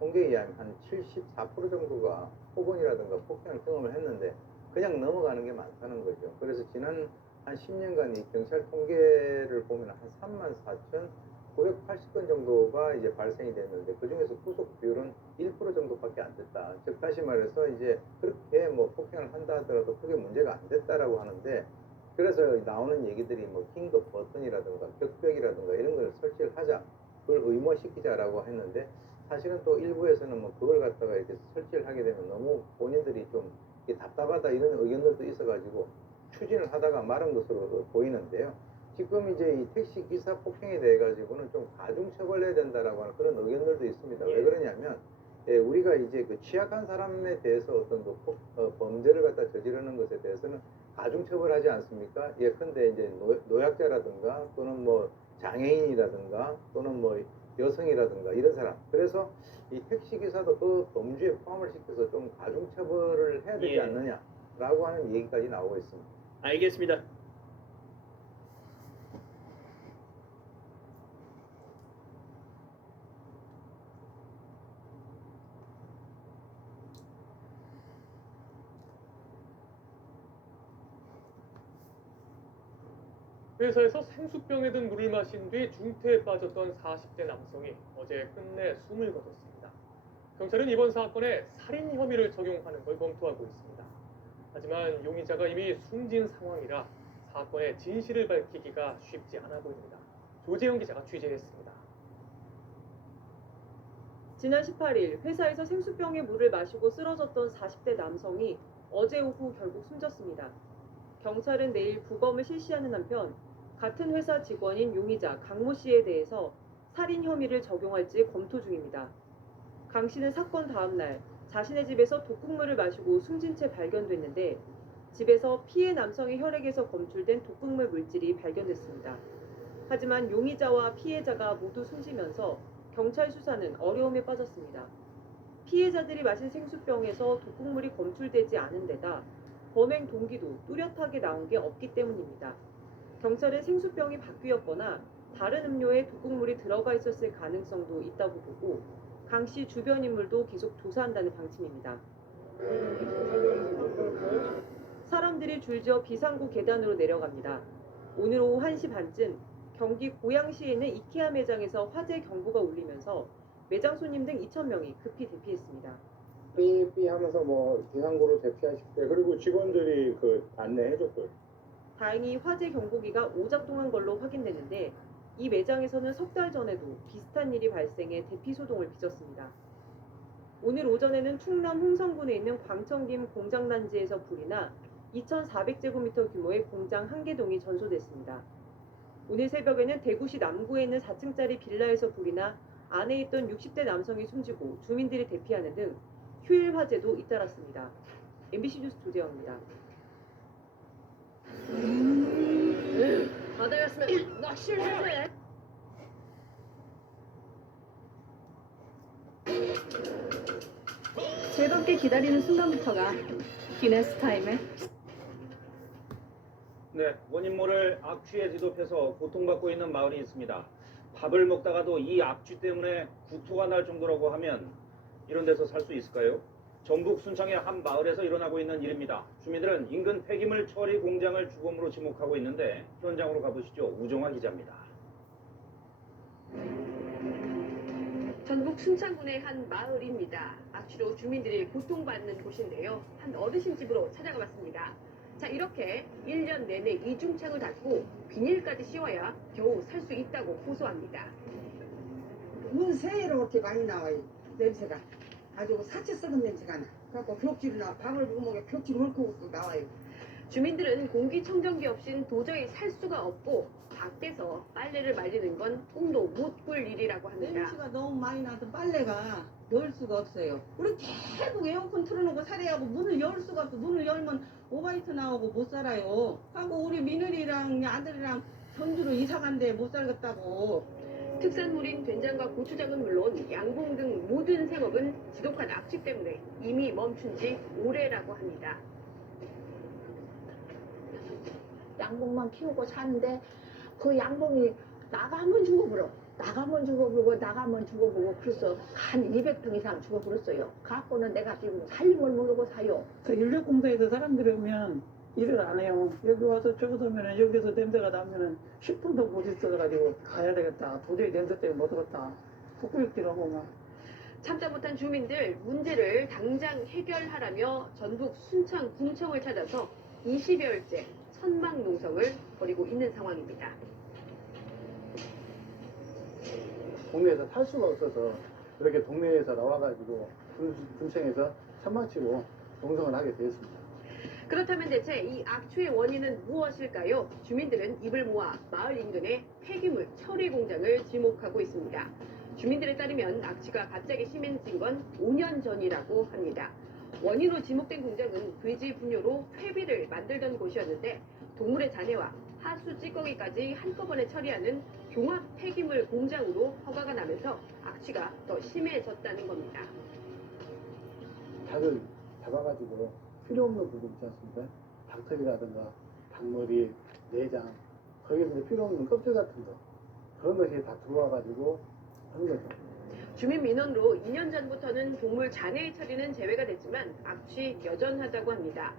통계에 의하면 한 74% 정도가 폭언이라든가 폭행을 경험을 했는데 그냥 넘어가는 게 많다는 거죠. 그래서 지난 한 10년간 이 경찰 통계를 보면 한 34,980건 정도가 이제 발생이 됐는데 그 중에서 구속 비율은 1% 정도밖에 안 됐다. 즉 다시 말해서 이제 그렇게 폭행을 한다 하더라도 크게 문제가 안 됐다라고 하는데, 그래서 나오는 얘기들이 긴급 버튼이라든가 벽벽이라든가 이런 걸 설치를 하자, 그걸 의무화시키자라고 했는데, 사실은 또 일부에서는 그걸 갖다가 이렇게 설치를 하게 되면 너무 본인들이 좀 답답하다 이런 의견들도 있어가지고 추진을 하다가 말은 것으로 보이는데요. 지금 이제 이 택시 기사 폭행에 대해 가지고는 좀 가중 처벌해야 된다라고 하는 그런 의견들도 있습니다. 왜 그러냐면 우리가 이제 취약한 사람에 대해서 어떤 범죄를 갖다 저지르는 것에 대해서는 가중 처벌하지 않습니까? 예컨대 이제 노약자라든가 또는 장애인이라든가 또는 여성이라든가 이런 사람. 그래서 이 택시 기사도 그 범죄에 포함을 시켜서 좀 가중 처벌을 해야 되지 않느냐라고 하는 얘기까지 나오고 있습니다. 알겠습니다. 회사에서 생수병에 든 물을 마신 뒤 중태에 빠졌던 40대 남성이 어제 끝내 숨을 거뒀습니다. 경찰은 이번 사건에 살인 혐의를 적용하는 걸 검토하고 있습니다. 하지만 용의자가 이미 숨진 상황이라 사건의 진실을 밝히기가 쉽지 않아 보입니다. 조재영 기자가 취재했습니다. 지난 18일 회사에서 생수병에 물을 마시고 쓰러졌던 40대 남성이 어제 오후 결국 숨졌습니다. 경찰은 내일 부검을 실시하는 한편 같은 회사 직원인 용의자 강모 씨에 대해서 살인 혐의를 적용할지 검토 중입니다. 강 씨는 사건 다음 날 자신의 집에서 독극물을 마시고 숨진 채 발견됐는데 집에서 피해 남성의 혈액에서 검출된 독극물 물질이 발견됐습니다. 하지만 용의자와 피해자가 모두 숨지면서 경찰 수사는 어려움에 빠졌습니다. 피해자들이 마신 생수병에서 독극물이 검출되지 않은 데다 범행 동기도 뚜렷하게 나온 게 없기 때문입니다. 경찰은 생수병이 바뀌었거나 다른 음료에 독극물이 들어가 있었을 가능성도 있다고 보고 강 씨 주변 인물도 계속 조사한다는 방침입니다. 사람들이 줄지어 비상구 계단으로 내려갑니다. 오늘 오후 1시 반쯤 경기 고양시에 있는 이케아 매장에서 화재 경보가 울리면서 매장 손님 등 2,000명이 급히 대피했습니다. 삐삐 하면서 뭐 비상구로 대피하실 때 그리고 직원들이 그 안내해줬고요. 다행히 화재 경보기가 오작동한 걸로 확인됐는데 이 매장에서는 석 달 전에도 비슷한 일이 발생해 대피 소동을 빚었습니다. 오늘 오전에는 충남 홍성군에 있는 광천김 공장단지에서 불이 나 2,400제곱미터 규모의 공장 1개동이 전소됐습니다. 오늘 새벽에는 대구시 남구에 있는 4층짜리 빌라에서 불이 나 안에 있던 60대 남성이 숨지고 주민들이 대피하는 등 휴일 화재도 잇따랐습니다. MBC 뉴스 조재영입니다. 받아였으면 낚시를 해서 즐겁게 기다리는 순간부터가 기네스 타임에 네, 원인모를 악취에 뒤덮여서 고통받고 있는 마을이 있습니다. 밥을 먹다가도 이 악취 때문에 구토가 날 정도라고 하면 이런 데서 살 수 있을까요? 전북 순창의 한 마을에서 일어나고 있는 일입니다. 주민들은 인근 폐기물 처리 공장을 주범으로 지목하고 있는데 현장으로 가보시죠. 우정화 기자입니다. 전북 순창군의 한 마을입니다. 악취로 주민들이 고통받는 곳인데요. 한 어르신 집으로 찾아가 봤습니다. 자, 이렇게 1년 내내 이중창을 닫고 비닐까지 씌워야 겨우 살 수 있다고 호소합니다. 문 새로 이렇게 많이 나와요. 냄새가. 아주 사치 썩은 냄새가 나. 그래갖고 벽지나 밥을 못 먹게 벽지 헐고 나와요. 주민들은 공기청정기 없인 도저히 살 수가 없고 밖에서 빨래를 말리는 건 꿈도 못 꿀 일이라고 합니다. 냄새가 너무 많이 나서 빨래가 넣을 수가 없어요. 우리 계속 에어컨 틀어놓고 살아야 하고 문을 열 수가 없어. 문을 열면 오바이트 나오고 못 살아요. 하고 우리 며느리랑 아들이랑 전주로 이사 간데 못 살겠다고. 특산물인 된장과 고추장은 물론 양봉 등 모든 생업은 지독한 악취 때문에 이미 멈춘 지 오래라고 합니다. 양봉만 키우고 사는데 그 양봉이 나가면 죽어버려. 나가면 죽어버리고 나가면 죽어버리고 그래서 한 200등 이상 죽어버렸어요. 갖고는 내가 지금 살림을 모르고 사요. 그 인력공사에서 사람들이 오면 일을 안 해요. 여기 와서 적어두면 여기서 냄새가 나면은 10분도 못 있어가지고 가야 되겠다. 도저히 냄새 때문에 못 오겠다. 꾹꾹이기로 하고 막. 참다 못한 주민들 문제를 당장 해결하라며 전북 순창 군청을 찾아서 20여일째 천막 농성을 벌이고 있는 상황입니다. 동네에서 살 수가 없어서 그렇게 동네에서 나와가지고 군청에서 천막치고 농성을 하게 되었습니다. 그렇다면 대체 이 악취의 원인은 무엇일까요? 주민들은 입을 모아 마을 인근의 폐기물 처리 공장을 지목하고 있습니다. 주민들에 따르면 악취가 갑자기 심해진 건 5년 전이라고 합니다. 원인으로 지목된 공장은 돼지 분뇨로 퇴비를 만들던 곳이었는데 동물의 잔해와 하수 찌꺼기까지 한꺼번에 처리하는 종합 폐기물 공장으로 허가가 나면서 악취가 더 심해졌다는 겁니다. 닭을 잡아가지고 필요 없는 부분 있지 않습니까? 닭털이라든가 닭머리, 내장, 거기에 이제 필요 없는 껍질 같은 거 그런 것이 다 들어와가지고 하는 거죠. 주민 민원으로 2년 전부터는 동물 잔해 처리는 제외가 됐지만 악취 여전하다고 합니다.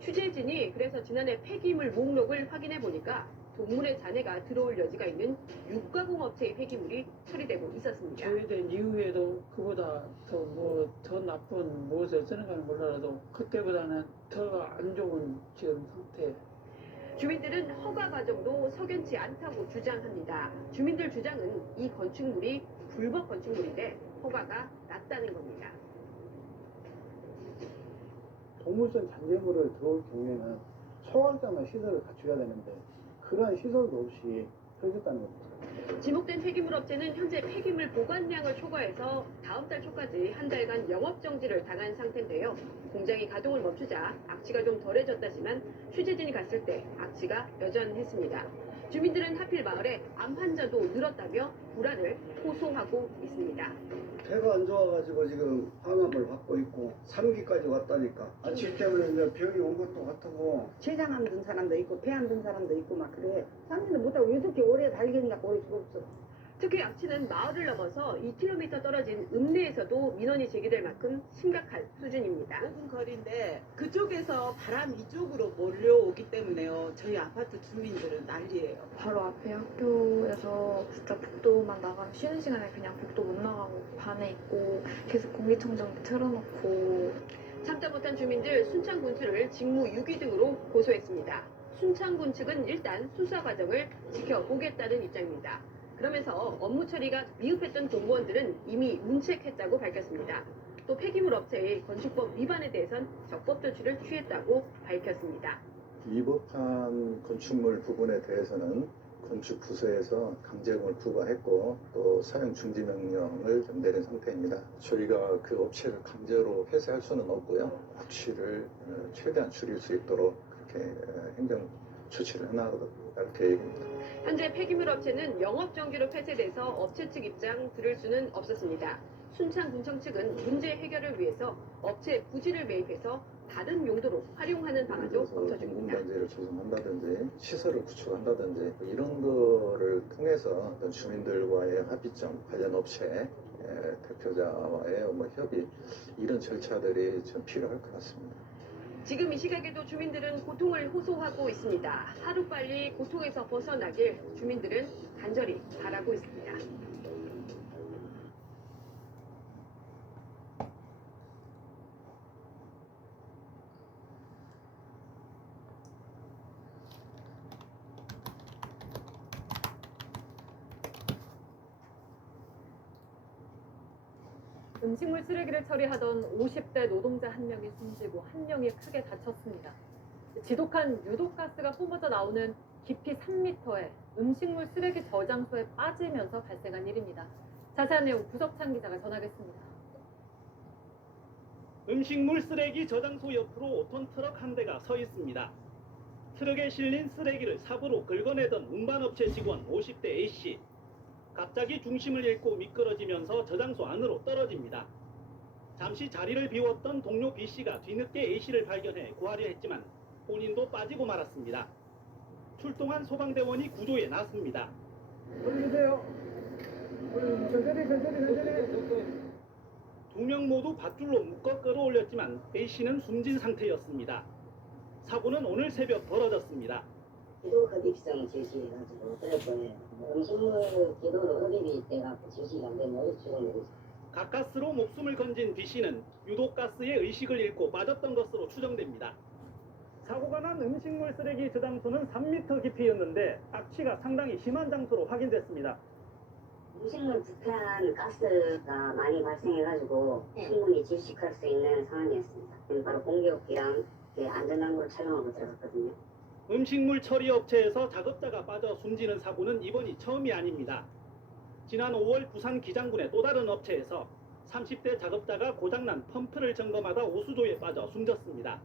취재진이 그래서 지난해 폐기물 목록을 확인해 보니까 동물의 잔해가 들어올 여지가 있는 육가공 업체의 폐기물이 처리되고 있었습니다. 저희된 이후에도 그보다 더 나쁜 무엇을 쓰는가는 몰라도 그때보다는 더 안 좋은 지금 상태. 주민들은 허가 과정도 석연치 않다고 주장합니다. 주민들 주장은 이 건축물이 불법 건축물인데 허가가 낮다는 겁니다. 동물성 잔재물을 들어올 경우에는 소각장의 시설을 갖춰야 되는데 그러한 시설도 없이 펼쳤다는 겁니다. 지목된 폐기물 업체는 현재 폐기물 보관량을 초과해서 다음 달 초까지 한 달간 영업 정지를 당한 상태인데요. 공장이 가동을 멈추자 악취가 좀 덜해졌다지만 취재진이 갔을 때 악취가 여전했습니다. 주민들은 하필 마을에 암 환자도 늘었다며 불안을 호소하고 있습니다. 배가 안 좋아가지고 지금 항암을 받고 있고 3기까지 왔다니까. 아침 때문에 이제 병이 온 것도 같고. 췌장암 든 사람도 있고 폐암 든 사람도 있고 막 그래. 상민도 못하고 이렇게 오래 달리니까 오래 죽었어. 특히 악취는 마을을 넘어서 2km 떨어진 읍내에서도 민원이 제기될 만큼 심각한 수준입니다. 5분 거리인데 그쪽에서 바람 이쪽으로 몰려오기 때문에요. 저희 아파트 주민들은 난리예요. 바로 앞에 학교에서 진짜 복도만 나가면 쉬는 시간에 그냥 복도 못 나가고 반에 있고 계속 공기청정기 틀어놓고. 참다 못한 주민들 순창군수를 직무유기 등으로 고소했습니다. 순창군 측은 일단 수사 과정을 지켜보겠다는 입장입니다. 그러면서 업무 처리가 미흡했던 공무원들은 이미 문책했다고 밝혔습니다. 또 폐기물 업체의 건축법 위반에 대해선 적법 조치를 취했다고 밝혔습니다. 위법한 건축물 부분에 대해서는 건축부서에서 강제금을 부과했고 또 사용 중지 명령을 좀 내린 상태입니다. 저희가 그 업체를 강제로 폐쇄할 수는 없고요. 악취를 최대한 줄일 수 있도록 그렇게 행정 조치를 해나갈 계획입니다. 현재 폐기물 업체는 영업 정지로 폐쇄돼서 업체 측 입장 들을 수는 없었습니다. 순창군청 측은 문제 해결을 위해서 업체 부지를 매입해서 다른 용도로 활용하는 방안도 검토 중입니다. 공공단지를 조성한다든지 시설을 구축한다든지 이런 거를 통해서 어떤 주민들과의 합의점, 관련 업체 대표자와의 협의 이런 절차들이 좀 필요할 것 같습니다. 지금 이 시각에도 주민들은 고통을 호소하고 있습니다. 하루빨리 고통에서 벗어나길 주민들은 간절히 바라고 있습니다. 음식물 쓰레기를 처리하던 50대 노동자 한 명이 숨지고 한 명이 크게 다쳤습니다. 지독한 유독가스가 뿜어져 나오는 깊이 3m의 음식물 쓰레기 저장소에 빠지면서 발생한 일입니다. 자세한 내용 구석찬 기자가 전하겠습니다. 음식물 쓰레기 저장소 옆으로 5톤 트럭 한 대가 서 있습니다. 트럭에 실린 쓰레기를 삽으로 긁어내던 운반업체 직원 50대 A씨. 갑자기 중심을 잃고 미끄러지면서 저장소 안으로 떨어집니다. 잠시 자리를 비웠던 동료 B씨가 뒤늦게 A씨를 발견해 구하려 했지만 본인도 빠지고 말았습니다. 출동한 소방대원이 구조에 나섭니다. 두 명 모두 밧줄로 묶어 끌어올렸지만 A씨는 숨진 상태였습니다. 사고는 오늘 새벽 벌어졌습니다. 기도 흡입성 질식해가지고 그럴 거예요. 음식물 기도로 흡입이 돼가지고 질식이 안 되면 죽은 가까스로 목숨을 건진 B씨는 유독가스에 의식을 잃고 빠졌던 것으로 추정됩니다. 사고가 난 음식물 쓰레기 저장소는 3m 깊이였는데 악취가 상당히 심한 장소로 확인됐습니다. 음식물 부패한 가스가 많이 발생해가지고 충분히 질식할 수 있는 상황이었습니다. 바로 공기업기랑 안전당국을 촬영하고 들어갔거든요. 음식물 처리 업체에서 작업자가 빠져 숨지는 사고는 이번이 처음이 아닙니다. 지난 5월 부산 기장군의 또 다른 업체에서 30대 작업자가 고장난 펌프를 점검하다 오수조에 빠져 숨졌습니다.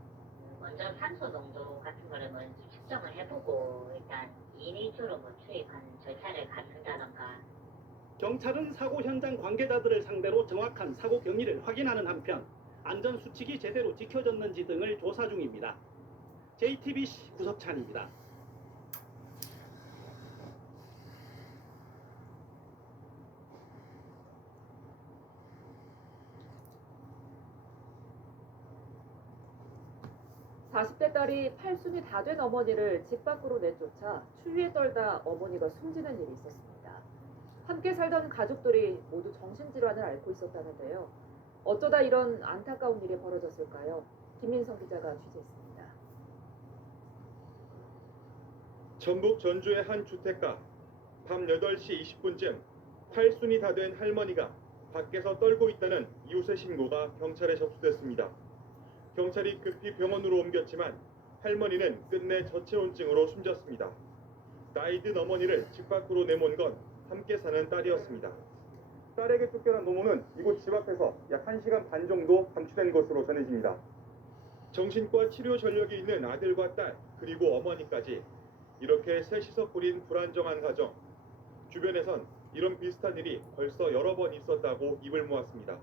먼저 산소 농도 같은 거를 먼저 측정을 해보고 일단 2리터로 투입한 절차를 갖춘다던가. 경찰은 사고 현장 관계자들을 상대로 정확한 사고 경위를 확인하는 한편 안전수칙이 제대로 지켜졌는지 등을 조사 중입니다. JTBC 구석찬입니다. 40대 딸이 팔순이 다 된 어머니를 집 밖으로 내쫓아 추위에 떨다 어머니가 숨지는 일이 있었습니다. 함께 살던 가족들이 모두 정신질환을 앓고 있었다는데요. 어쩌다 이런 안타까운 일이 벌어졌을까요? 김민성 기자가 취재했습니다. 전북 전주의 한 주택가. 밤 8시 20분쯤 팔순이 다 된 할머니가 밖에서 떨고 있다는 이웃의 신고가 경찰에 접수됐습니다. 경찰이 급히 병원으로 옮겼지만 할머니는 끝내 저체온증으로 숨졌습니다. 나이 든 어머니를 집 밖으로 내몬 건 함께 사는 딸이었습니다. 딸에게 쫓겨난 노모는 이곳 집 앞에서 약 1시간 반 정도 감추된 것으로 전해집니다. 정신과 치료 전력이 있는 아들과 딸 그리고 어머니까지 이렇게 셋이서 꾸린 불안정한 가정. 주변에선 이런 비슷한 일이 벌써 여러 번 있었다고 입을 모았습니다.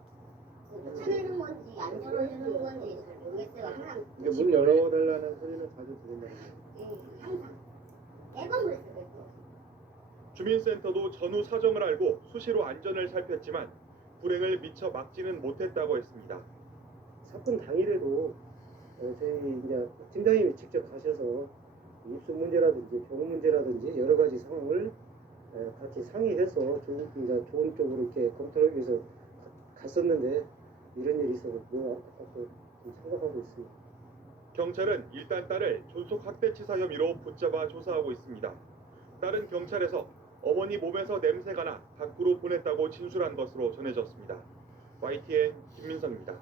쫓아내는 건지 안 열어주는 건지 잘 모르겠어요. 항상 문 열어달라는 소리는 자주 들린다는 거예요. 항상 매번 그랬어요. 주민센터도 전후 사정을 알고 수시로 안전을 살폈지만 불행을 미처 막지는 못했다고 했습니다. 사건 당일에도 저희 이제 팀장님이 직접 가셔서 입수 문제라든지 병원 문제라든지 여러 가지 상황을 같이 상의해서 좋은 쪽으로 이렇게 검토를 위해서 갔었는데 이런 일이 있어서 너무 안타깝고 좀 생각하고 있습니다. 경찰은 일단 딸을 존속 학대치사 혐의로 붙잡아 조사하고 있습니다. 딸은 경찰에서 어머니 몸에서 냄새가 나 밖으로 보냈다고 진술한 것으로 전해졌습니다. YTN 김민성입니다.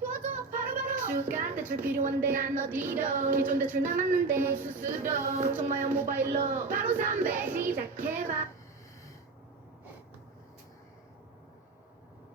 도와줘 바로바로 슈가 대출 필요한데 난 어디로 기존 대출 남았는데 수수료 걱정 마요 모바일로 바로 300 시작해봐